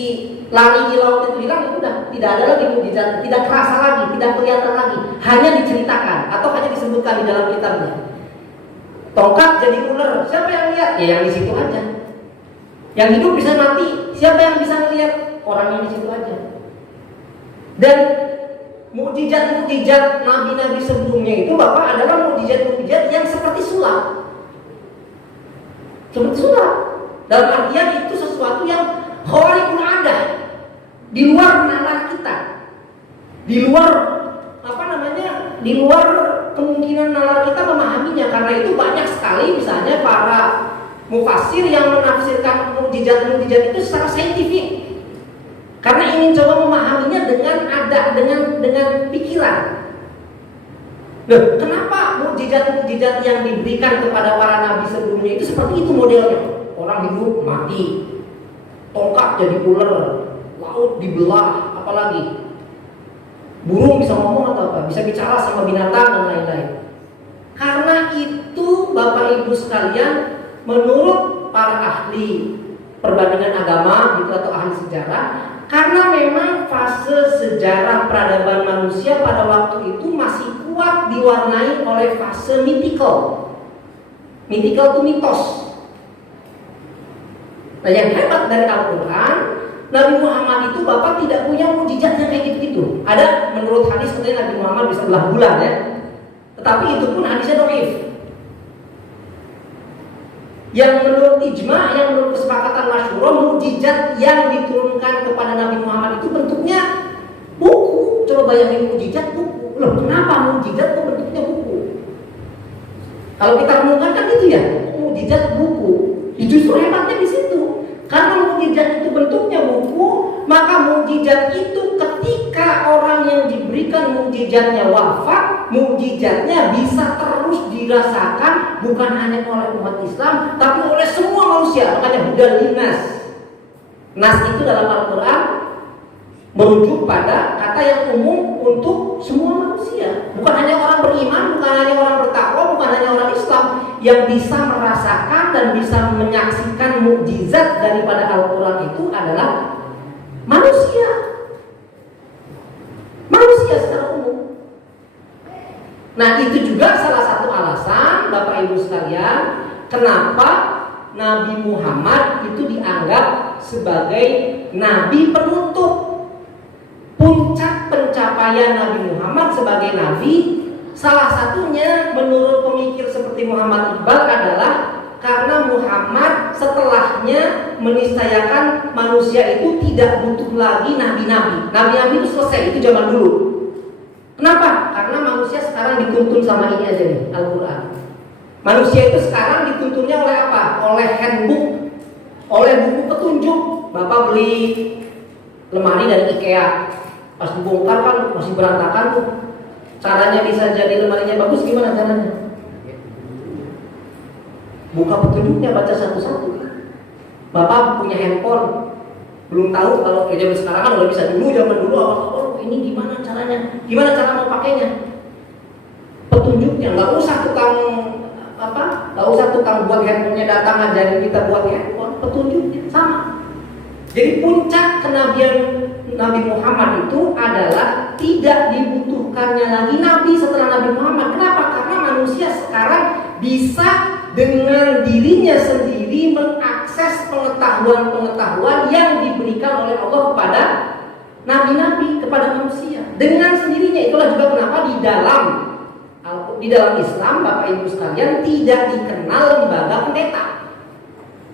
lari di laut itu hilang, udah tidak ada lagi mukjizat, tidak kerasa lagi, tidak kelihatan lagi, hanya diceritakan atau hanya disebutkan di dalam kitabnya. Tongkat jadi ular, siapa yang lihat? Ya yang di situ aja. Yang hidup bisa mati, siapa yang bisa melihat? Orang yang di situ aja. Dan mukjizat-mukjizat nabi-nabi sebelumnya itu Bapak adalah mukjizat-mukjizat yang seperti sulap. Seperti sulap. Dalam artian itu sesuatu yang khariqul adah, di luar nalar kita, di luar di luar kemungkinan nalar kita memahaminya. Karena itu banyak sekali misalnya para mufassir yang menafsirkan mukjizat-mukjizat itu secara saintifik, karena ingin coba memahaminya dengan pikiran. Loh, kenapa mukjizat-mukjizat yang diberikan kepada para nabi sebelumnya itu seperti itu modelnya? Orang hidup mati, tongkat jadi ular, laut dibelah, apalagi burung bisa ngomong atau apa, bisa bicara sama binatang dan lain-lain. Karena itu Bapak Ibu sekalian, menurut para ahli perbandingan agama gitu atau ahli sejarah, karena memang fase sejarah peradaban manusia pada waktu itu masih kuat diwarnai oleh fase mythical. Mythical itu mitos. Nah, yang hebat dari Al-Quran, Nabi Muhammad itu Bapak tidak punya mukjizatnya kayak gitu-gitu. Ada menurut hadis katanya Nabi Muhammad bisa belah bulan ya. Tetapi itu pun hadisnya dhaif. Yang menurut ijma, yang menurut kesepakatan masyhur, mukjizat yang diturunkan kepada Nabi Muhammad itu bentuknya buku. Coba bayangin mukjizat buku. Loh, kenapa mukjizat kok bentuknya buku? Kalau kita renungkan kan gitu ya, mukjizat buku. Justru hebatnya di situ. Karena mukjizat itu bentuknya buku, maka mukjizat itu ketika orang yang diberikan mukjizatnya wafat, mukjizatnya bisa terus dirasakan bukan hanya oleh umat Islam, tapi oleh semua manusia. Makanya hudal linnas. Nas itu dalam Al-Quran merujuk pada kata yang umum untuk semua manusia. Bukan hanya orang beriman, bukan hanya orang bertakwa, bukan hanya orang Islam yang bisa merasakan dan bisa menyaksikan mukjizat daripada Al-Quran itu adalah manusia. Manusia secara umum. Nah, itu juga salah satu alasan Bapak Ibu sekalian kenapa Nabi Muhammad itu dianggap sebagai nabi penutup. Puncak pencapaian Nabi Muhammad sebagai nabi, salah satunya menurut pemikir seperti Muhammad Iqbal adalah karena Muhammad setelahnya meniscayakan manusia itu tidak butuh lagi nabi-nabi. Nabi-nabi itu selesai, itu zaman dulu. Kenapa? Karena manusia sekarang dituntun sama ini aja nih, Al-Quran. Manusia itu sekarang dituntunnya oleh apa? Oleh handbook, oleh buku petunjuk. Bapak beli lemari dari IKEA, pas dibongkar kan masih berantakan tuh. Caranya bisa jadi lemarinya bagus, gimana caranya? Buka petunjuknya, baca satu-satu. Bapak punya handphone, belum tahu kalau zaman sekarang kan udah bisa. Zaman dulu awal-awal ini gimana caranya? Gimana cara mau pakainya? Petunjuknya, nggak usah tukang buat handphonenya datang ajarin kita buat handphone, petunjuknya sama. Jadi puncak kenabian Nabi Muhammad itu adalah tidak dibutuhkannya lagi Nabi setelah Nabi Muhammad. Kenapa? Karena manusia sekarang bisa dengan dirinya sendiri mengakses pengetahuan-pengetahuan yang diberikan oleh Allah kepada nabi-nabi, kepada manusia dengan sendirinya. Itulah juga kenapa di dalam Islam, Bapak Ibu sekalian, tidak dikenal lembaga pendeta.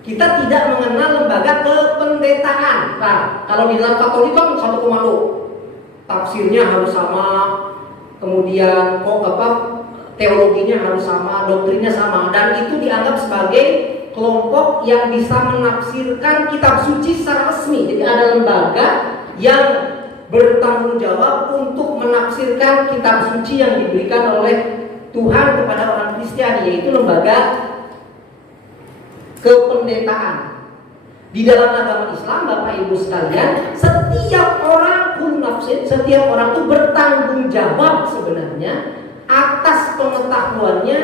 Kita tidak mengenal lembaga kependetaan. Nah, kalau di dalam Katolik kan satu komando, tafsirnya harus sama, kemudian teologinya harus sama, doktrinnya sama, dan itu dianggap sebagai kelompok yang bisa menafsirkan kitab suci secara resmi. Jadi ada lembaga yang bertanggung jawab untuk menafsirkan kitab suci yang diberikan oleh Tuhan kepada orang Kristiani, yaitu lembaga kependetaan. Di dalam agama Islam, Bapak Ibu sekalian, setiap orang itu bertanggung jawab sebenarnya atas pengetahuannya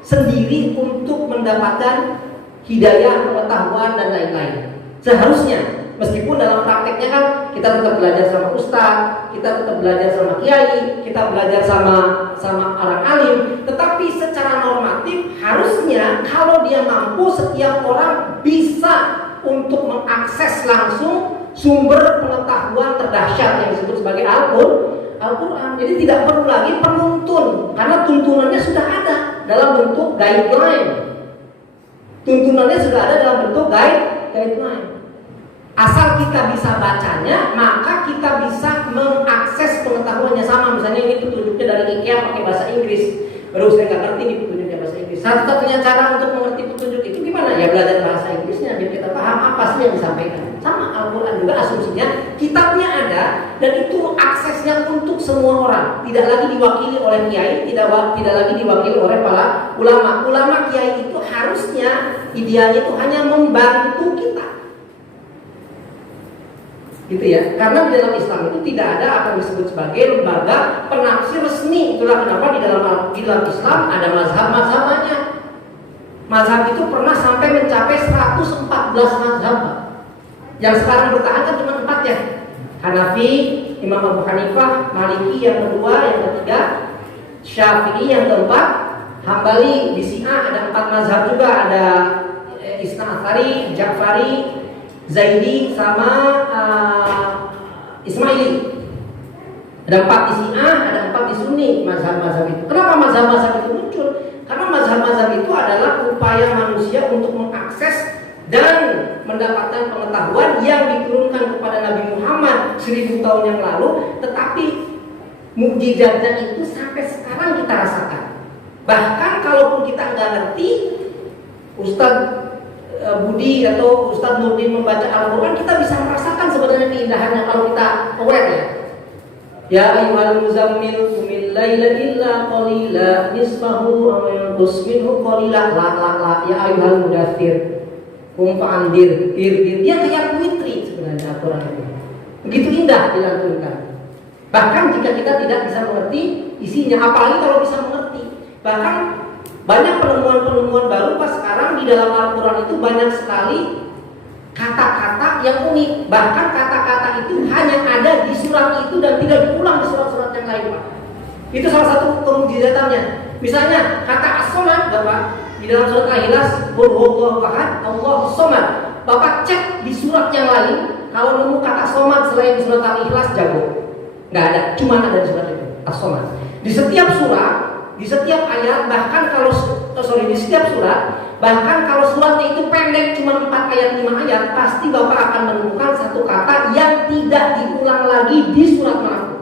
sendiri untuk mendapatkan hidayah, pengetahuan dan lain-lain. Seharusnya, meskipun dalam prakteknya kan kita tetap belajar sama ustaz, kita tetap belajar sama kiai, kita belajar sama orang alim, tetapi secara normatif harusnya kalau dia mampu, setiap orang bisa untuk mengakses langsung sumber pengetahuan terdahsyat yang disebut sebagai Al-Quran. Jadi tidak perlu lagi penuntun, karena tuntunannya sudah ada dalam bentuk guideline. Tuntunannya sudah ada dalam bentuk guideline. Asal kita bisa bacanya, maka kita bisa mengakses pengetahuannya. Sama, misalnya ini petunjuknya dari IKEA pakai bahasa Inggris. Baru saya nggak ngerti nih petunjuknya bahasa Inggris. Satu-satunya cara untuk mengerti petunjuk itu gimana? Ya belajar bahasa Inggrisnya, biar kita paham apa sih yang disampaikan. Sama, Al-Quran juga asumsinya kitabnya ada, dan itu aksesnya untuk semua orang. Tidak lagi diwakili oleh kiai, tidak lagi diwakili oleh para ulama. Ulama kiai itu harusnya idealnya itu hanya membantu kita, gitu ya. Karena di dalam Islam itu tidak ada apa yang disebut sebagai lembaga penafsir resmi. Itulah kenapa di dalam Islam ada mazhab-mazhabnya. Mazhab itu pernah sampai mencapai 114 mazhab. Yang sekarang bertahan kan cuma 4 ya. Hanafi, Imam Abu Hanifah, Maliki yang kedua, yang ketiga Syafi'i yang keempat, Hambali. Di Syiah ada 4 mazhab juga, ada Isna Atsari, Ja'fari, Zaidi sama Ismaili. Ada 4 di Syiah, ada 4 di Sunni mazhab-mazhab itu. Kenapa mazhab-mazhab itu muncul? Karena mazhab-mazhab itu adalah upaya manusia untuk mengakses dan mendapatkan pengetahuan yang diturunkan kepada Nabi Muhammad 1000 tahun yang lalu, tetapi mukjizatnya itu sampai sekarang kita rasakan. Bahkan kalaupun kita nggak ngerti, Ustadz Budi atau Ustadz Nurdin membaca Al-Quran, kita bisa merasakan sebenarnya keindahannya kalau kita aware ya. Ya ayyuhal muzammil qumil laila illa qalila nisfahu aw yanqus minhu qalila la ya ayyuhal mudaththir qum fa'andir dir. Dia kayak puitri sebenarnya Al-Quran itu. Begitu indah dilantunkan. Bahkan jika kita tidak bisa mengerti isinya, apalagi kalau bisa mengerti. Bahkan banyak penemuan-penemuan baru pas sekarang di dalam Al-Quran itu banyak sekali kata-kata yang unik. Bahkan kata-kata itu hanya ada di surat itu dan tidak diulang di surat-surat yang lain, Pak. Itu salah satu kemujizatannya. Misalnya kata as-somad, Bapak, di dalam surat Al-Ikhlas, qul huwallahu ahad, Allahus somad. Bapak cek di surat yang lain, kalau nemu kata somad selain di surat Al-Ikhlas, jago. Nggak ada, cuma ada di surat itu, as-somad. Di setiap surat, di setiap ayat, bahkan kalau di setiap surat, bahkan kalau suratnya itu pendek cuma 4 ayat 5 ayat, pasti Bapak akan menemukan satu kata yang tidak diulang lagi di surat manapun.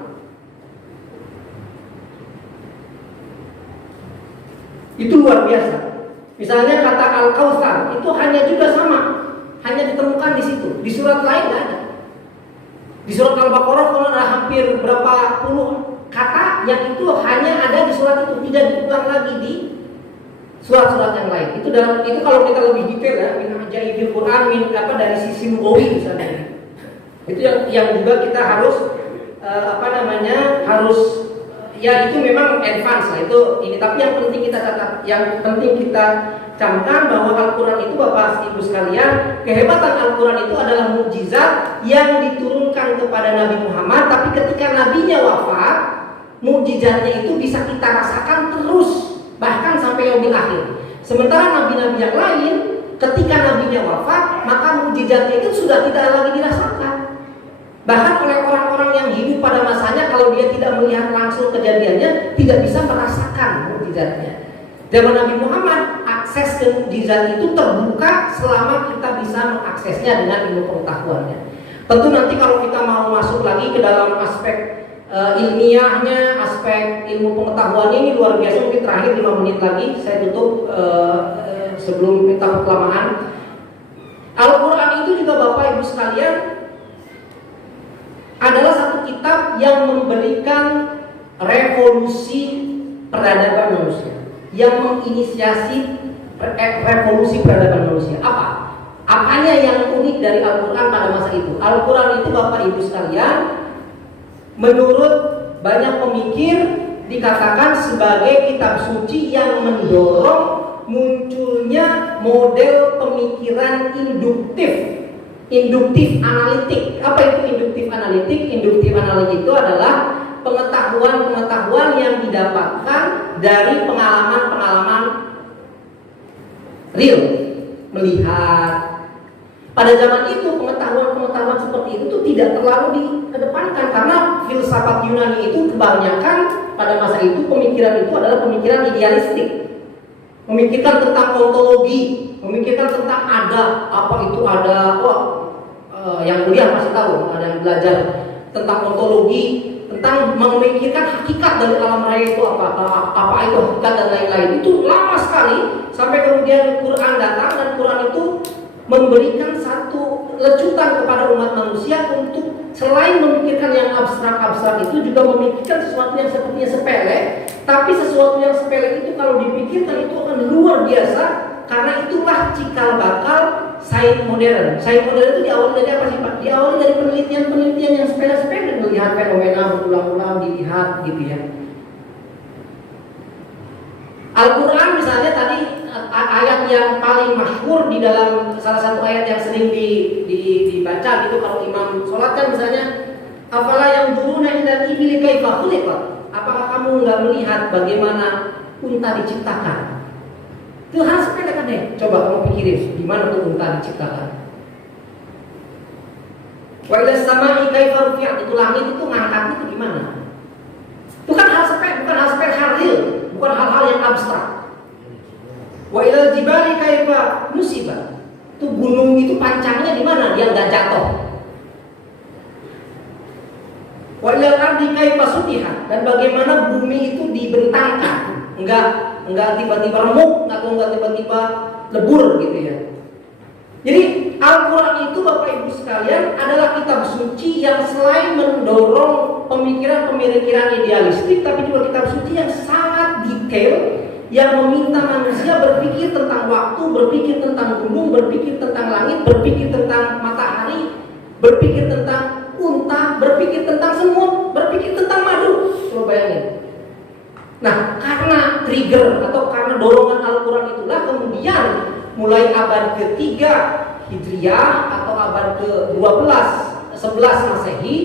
Itu luar biasa. Misalnya kata Al-Kautsar itu hanya juga sama, hanya ditemukan di situ. Di surat lain nggak ada. Di surat Al-Baqarah kalau ada hampir berapa puluh kata yang itu hanya ada di surat itu, tidak diulang lagi di surat-surat yang lain. Itu kalau kita lebih detail ya, min ajaibil Quran, dari sisi lugawi misalnya. Itu yang juga kita harus harus ya itu memang advance lah itu ini, tapi yang penting kita catat, yang penting kita camkan bahwa Al-Quran itu Bapak Ibu sekalian, kehebatan Al-Quran itu adalah mukjizat yang diturunkan kepada Nabi Muhammad, tapi ketika nabinya wafat, mukjizatnya itu bisa kita rasakan terus bahkan sampai yaumil akhir. Sementara nabi-nabi yang lain ketika nabinya wafat, maka mukjizatnya itu sudah tidak lagi dirasakan. Bahkan oleh orang-orang yang hidup pada masanya, kalau dia tidak melihat langsung kejadiannya, tidak bisa merasakan mukjizatnya. Zaman Nabi Muhammad, akses ke mukjizat itu terbuka selama kita bisa mengaksesnya dengan ilmu pengetahuannya. Tentu nanti kalau kita mau masuk lagi ke dalam aspek ilmiahnya, aspek ilmu pengetahuannya, ini luar biasa. Mungkin terakhir 5 menit lagi saya tutup sebelum kita kelamaan. Al-Quran itu juga Bapak Ibu sekalian adalah satu kitab yang memberikan revolusi peradaban manusia, yang menginisiasi revolusi peradaban manusia. Apanya yang unik dari Al-Quran pada masa itu? Al-Quran itu Bapak Ibu sekalian, menurut banyak pemikir dikatakan sebagai kitab suci yang mendorong munculnya model pemikiran induktif analitik. Apa itu induktif analitik? Induktif analitik itu adalah pengetahuan-pengetahuan yang didapatkan dari pengalaman-pengalaman real, melihat. Pada zaman itu pengetahuan-pengetahuan seperti itu tidak terlalu dikedepankan, karena filsafat Yunani itu kebanyakan pada masa itu pemikiran itu adalah pemikiran idealistik, memikirkan tentang ontologi, memikirkan tentang ada, apa itu ada. Yang kuliah pasti tahu, ada yang belajar tentang ontologi, tentang memikirkan hakikat dari alam raya itu apa itu hakikat dan lain-lain. Itu lama sekali sampai kemudian Quran datang, dan Quran itu memberikan satu lecutan kepada umat manusia untuk selain memikirkan yang abstrak-abstrak itu juga memikirkan sesuatu yang sepertinya sepele, tapi sesuatu yang sepele itu kalau dipikirkan itu akan luar biasa, karena itulah cikal bakal sains modern. Sains modern itu diawali dari apa sih Pak? Diawali dari penelitian-penelitian yang sepele-sepele, melihat fenomena berulang-ulang dilihat gitu ya. Al-Quran misalnya tadi ayat yang paling masyhur di dalam salah satu ayat yang sering dibaca gitu kalau imam sholat kan misalnya, afala yang duruna ilal ibili kaifa khuliqat. Apakah kamu nggak melihat bagaimana unta diciptakan? Itu hal sepele kan ya? Coba kamu pikirin gimana tuh unta diciptakan. Wa ila samai kaifa rufi'at, itu langit itu ngangkatnya itu gimana? Itu kan hal sepele, bukan hal sepele, hal real, bukan hal-hal yang abstrak. Wa ilal jibali kaifa nusibat, itu gunung itu pancangnya di mana dia nggak jatuh. Wa ilal ardi kaifa sutihat, dan bagaimana bumi itu dibentangkan, enggak tiba-tiba remuk atau enggak tiba-tiba lebur gitu ya. Jadi Al-Quran itu Bapak Ibu sekalian adalah kitab suci yang selain mendorong pemikiran-pemikiran idealistik, tapi juga kitab suci yang sangat detail, yang meminta manusia berpikir tentang waktu, berpikir tentang gunung, berpikir tentang langit, berpikir tentang matahari, berpikir tentang unta, berpikir tentang semut, berpikir tentang madu. Coba bayangin. Nah, karena trigger atau karena dorongan Al-Quran itulah kemudian mulai abad ke-3 Hijriah atau abad ke-12, 11 Masehi,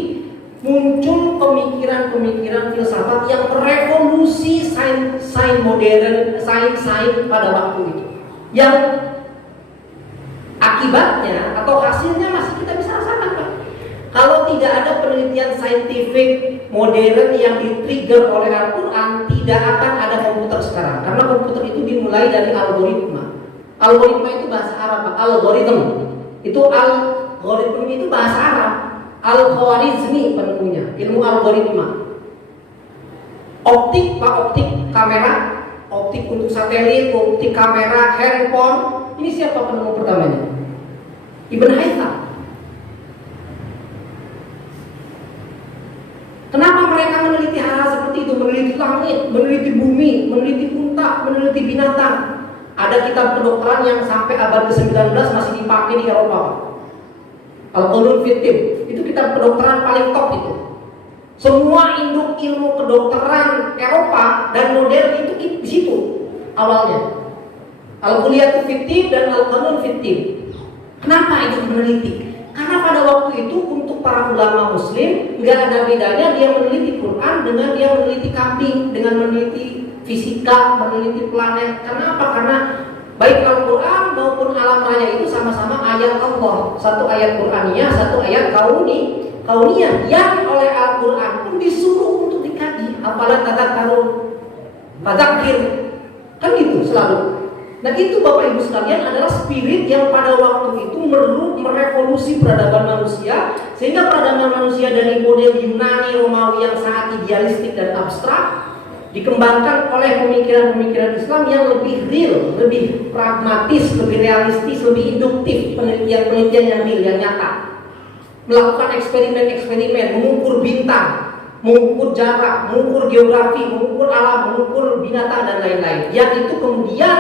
muncul pemikiran-pemikiran filsafat yang merevolusi sains modern, sains pada waktu itu. Yang akibatnya atau hasilnya masih kita bisa rasakan, Pak. Kalau tidak ada penelitian saintifik modern yang di-trigger oleh Al-Quran, tidak akan ada komputer sekarang. Karena komputer itu dimulai dari algoritma. Algoritma itu bahasa Arab, Pak. Algoritm itu bahasa Arab. Al-Khwarizmi penemunya, ilmu algoritma. Optik, Pak, optik kamera optik untuk satelit, optik kamera, handphone. Ini siapa penemu pertamanya? Ibn Haytham. Kenapa mereka meneliti hal-hal seperti itu? Meneliti langit, meneliti bumi, meneliti unta, meneliti binatang. Ada kitab kedokteran yang sampai abad ke-19 masih dipakai di Eropa. Al-Qanun fi Tibb. Itu kitab kedokteran paling top itu. Semua induk ilmu kedokteran Eropa dan modern itu di situ awalnya. Al-Kulliyatu fi Tibb dan Al-Qanun fi Tibb. Kenapa itu meneliti? Karena pada waktu itu untuk para ulama muslim nggak ada bedanya dia meneliti Quran dengan dia meneliti kambing, dengan meneliti fisika, meneliti planet. Kenapa? Karena baik Al-Quran maupun alam raya itu sama-sama ayat Allah. Satu ayat Qur'aniyah, satu ayat kauniyah yang oleh Al-Quran pun disuruh untuk dikaji. Apalah tadakkarun, fadzakir, kan gitu selalu. Nah itu Bapak Ibu sekalian adalah spirit yang pada waktu itu merevolusi peradaban manusia, sehingga peradaban manusia dari model Yunani Romawi yang sangat idealistik dan abstrak dikembangkan oleh pemikiran-pemikiran Islam yang lebih real, lebih pragmatis, lebih realistis, lebih induktif, penelitian-penelitian yang real, yang nyata. Melakukan eksperimen-eksperimen, mengukur bintang, mengukur jarak, mengukur geografi, mengukur alam, mengukur binatang dan lain-lain. Yang itu kemudian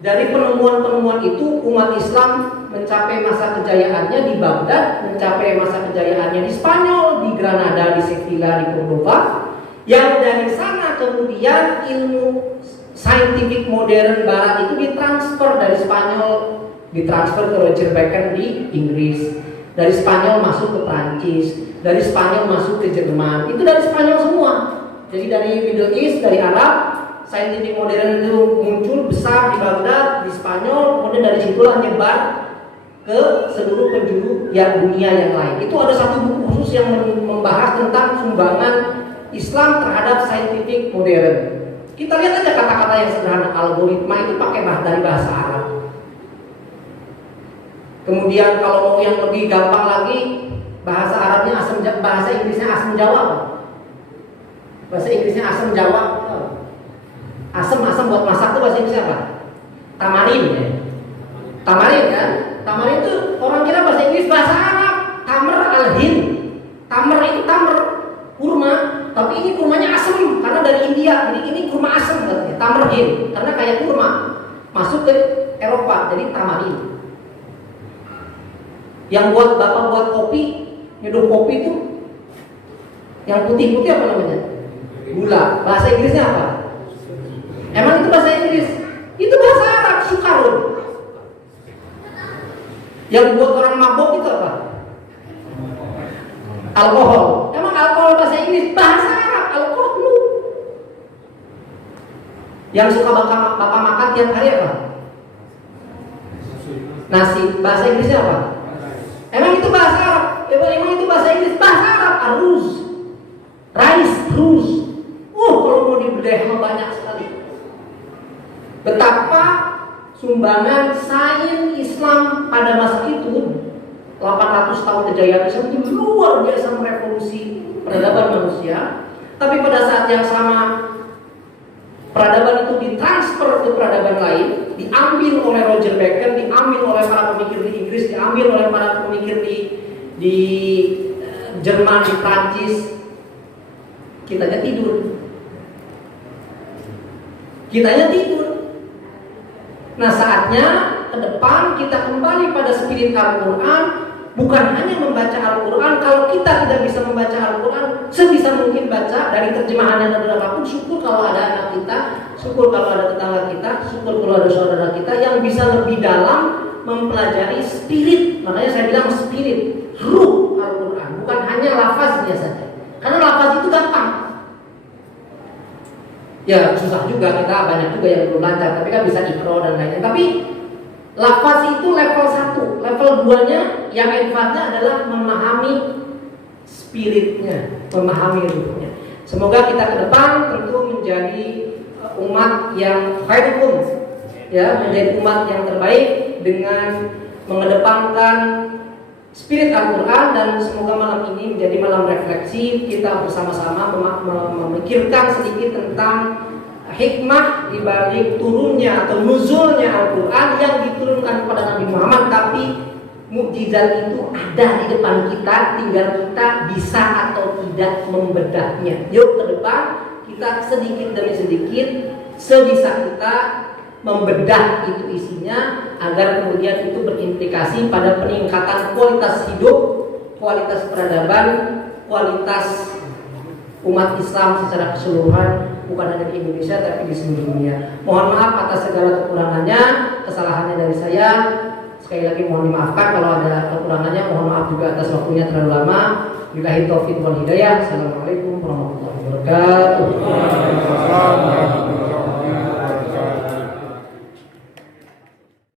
dari penemuan-penemuan itu umat Islam mencapai masa kejayaannya di Baghdad, mencapai masa kejayaannya di Spanyol, di Granada, di Sevilla, di Cordova. Yang dari sana kemudian ilmu saintifik modern barat itu ditransfer dari Spanyol, ditransfer ke Roger Bacon di Inggris, dari Spanyol masuk ke Prancis, dari Spanyol masuk ke Jerman. Itu dari Spanyol semua. Jadi dari Middle East, dari Arab, saintifik modern itu muncul besar di Baghdad, di Spanyol, kemudian dari situlah nyebar ke seluruh penjuru yang dunia yang lain. Itu ada satu buku khusus yang membahas tentang sumbangan Islam terhadap saintifik modern. Kita lihat aja kata-kata yang sederhana, algoritma itu pakai dari bahasa Arab. Kemudian kalau mau yang lebih gampang lagi, bahasa Arabnya bahasa Inggrisnya asam Jawa. Bahasa Inggrisnya asam Jawa. Asam buat masak tuh bahasa Inggrisnya apa? Tamarin ya. Tamarin kan? Tamarin itu orang kira bahasa Inggris, bahasa Arab. Tamr al-Hind. Tamr itu tamr, kurma. Tapi ini kurmanya asam karena dari India. Jadi ini kurma asam katanya. Tamr Hind karena kayak kurma. Masuk ke Eropa jadi tamarin. Yang buat bapak buat kopi, nyeduh kopi itu yang putih-putih apa namanya? Gula. Bahasa Inggrisnya apa? Emang itu bahasa Inggris? Itu bahasa Arab, sukarun. Yang buat orang mabok itu apa? Alkohol. Emang alkohol bahasa Inggris? Bahasa Arab, alkohol. Yang suka bapak makan tiap hari apa? Nasi. Bahasa Inggrisnya apa? Emang itu bahasa Arab? Emang itu bahasa Inggris? Bahasa Arab, aruz. Rice, ruz. Kalau mau dibedah banyak sekali. Betapa sumbangan sains Islam pada masa itu 800 tahun kejayaan Islam itu luar biasa merevolusi peradaban manusia. Tapi pada saat yang sama peradaban itu ditransfer ke peradaban lain, diambil oleh Roger Bacon, diambil oleh para pemikir di Inggris, diambil oleh para pemikir di Jerman, di Prancis. Kitanya tidur. Nah saatnya ke depan kita kembali pada spirit Al-Quran. Bukan hanya membaca Al-Quran. Kalau kita tidak bisa membaca Al-Quran, sebisa mungkin baca dari terjemahannya dan apapun. Syukur kalau ada anak kita, syukur kalau ada tetangga kita, syukur kalau ada saudara kita yang bisa lebih dalam mempelajari spirit. Makanya saya bilang spirit, ruh Al-Quran, bukan hanya lafaznya saja. Karena lafaz itu gampang. Ya susah juga, kita banyak juga yang belum lancar, tapi kan bisa ikro dan lainnya. Tapi lafaz itu level 1, level 2-nya yang advance-nya adalah memahami spiritnya, memahami ruhnya. Semoga kita ke depan tentu menjadi umat yang khairukum, ya, menjadi umat yang terbaik dengan mengedepankan spirit Al-Quran. Dan semoga malam ini menjadi malam refleksi kita bersama-sama memikirkan sedikit tentang hikmah di balik turunnya atau nuzulnya Al-Quran yang diturunkan kepada Nabi Muhammad, tapi mukjizat itu ada di depan kita, tinggal kita bisa atau tidak membedahnya. Yuk ke depan kita sedikit demi sedikit sebisa kita membedah itu isinya, agar kemudian itu berimplikasi pada peningkatan kualitas hidup, kualitas peradaban, kualitas umat Islam secara keseluruhan, bukan hanya di Indonesia tapi di seluruh dunia. Mohon maaf atas segala kekurangannya, kesalahannya dari saya. Sekali lagi mohon dimaafkan kalau ada kekurangannya. Mohon maaf juga atas waktunya terlalu lama. Billahi taufiq wal hidayah. Assalamualaikum warahmatullahi wabarakatuh.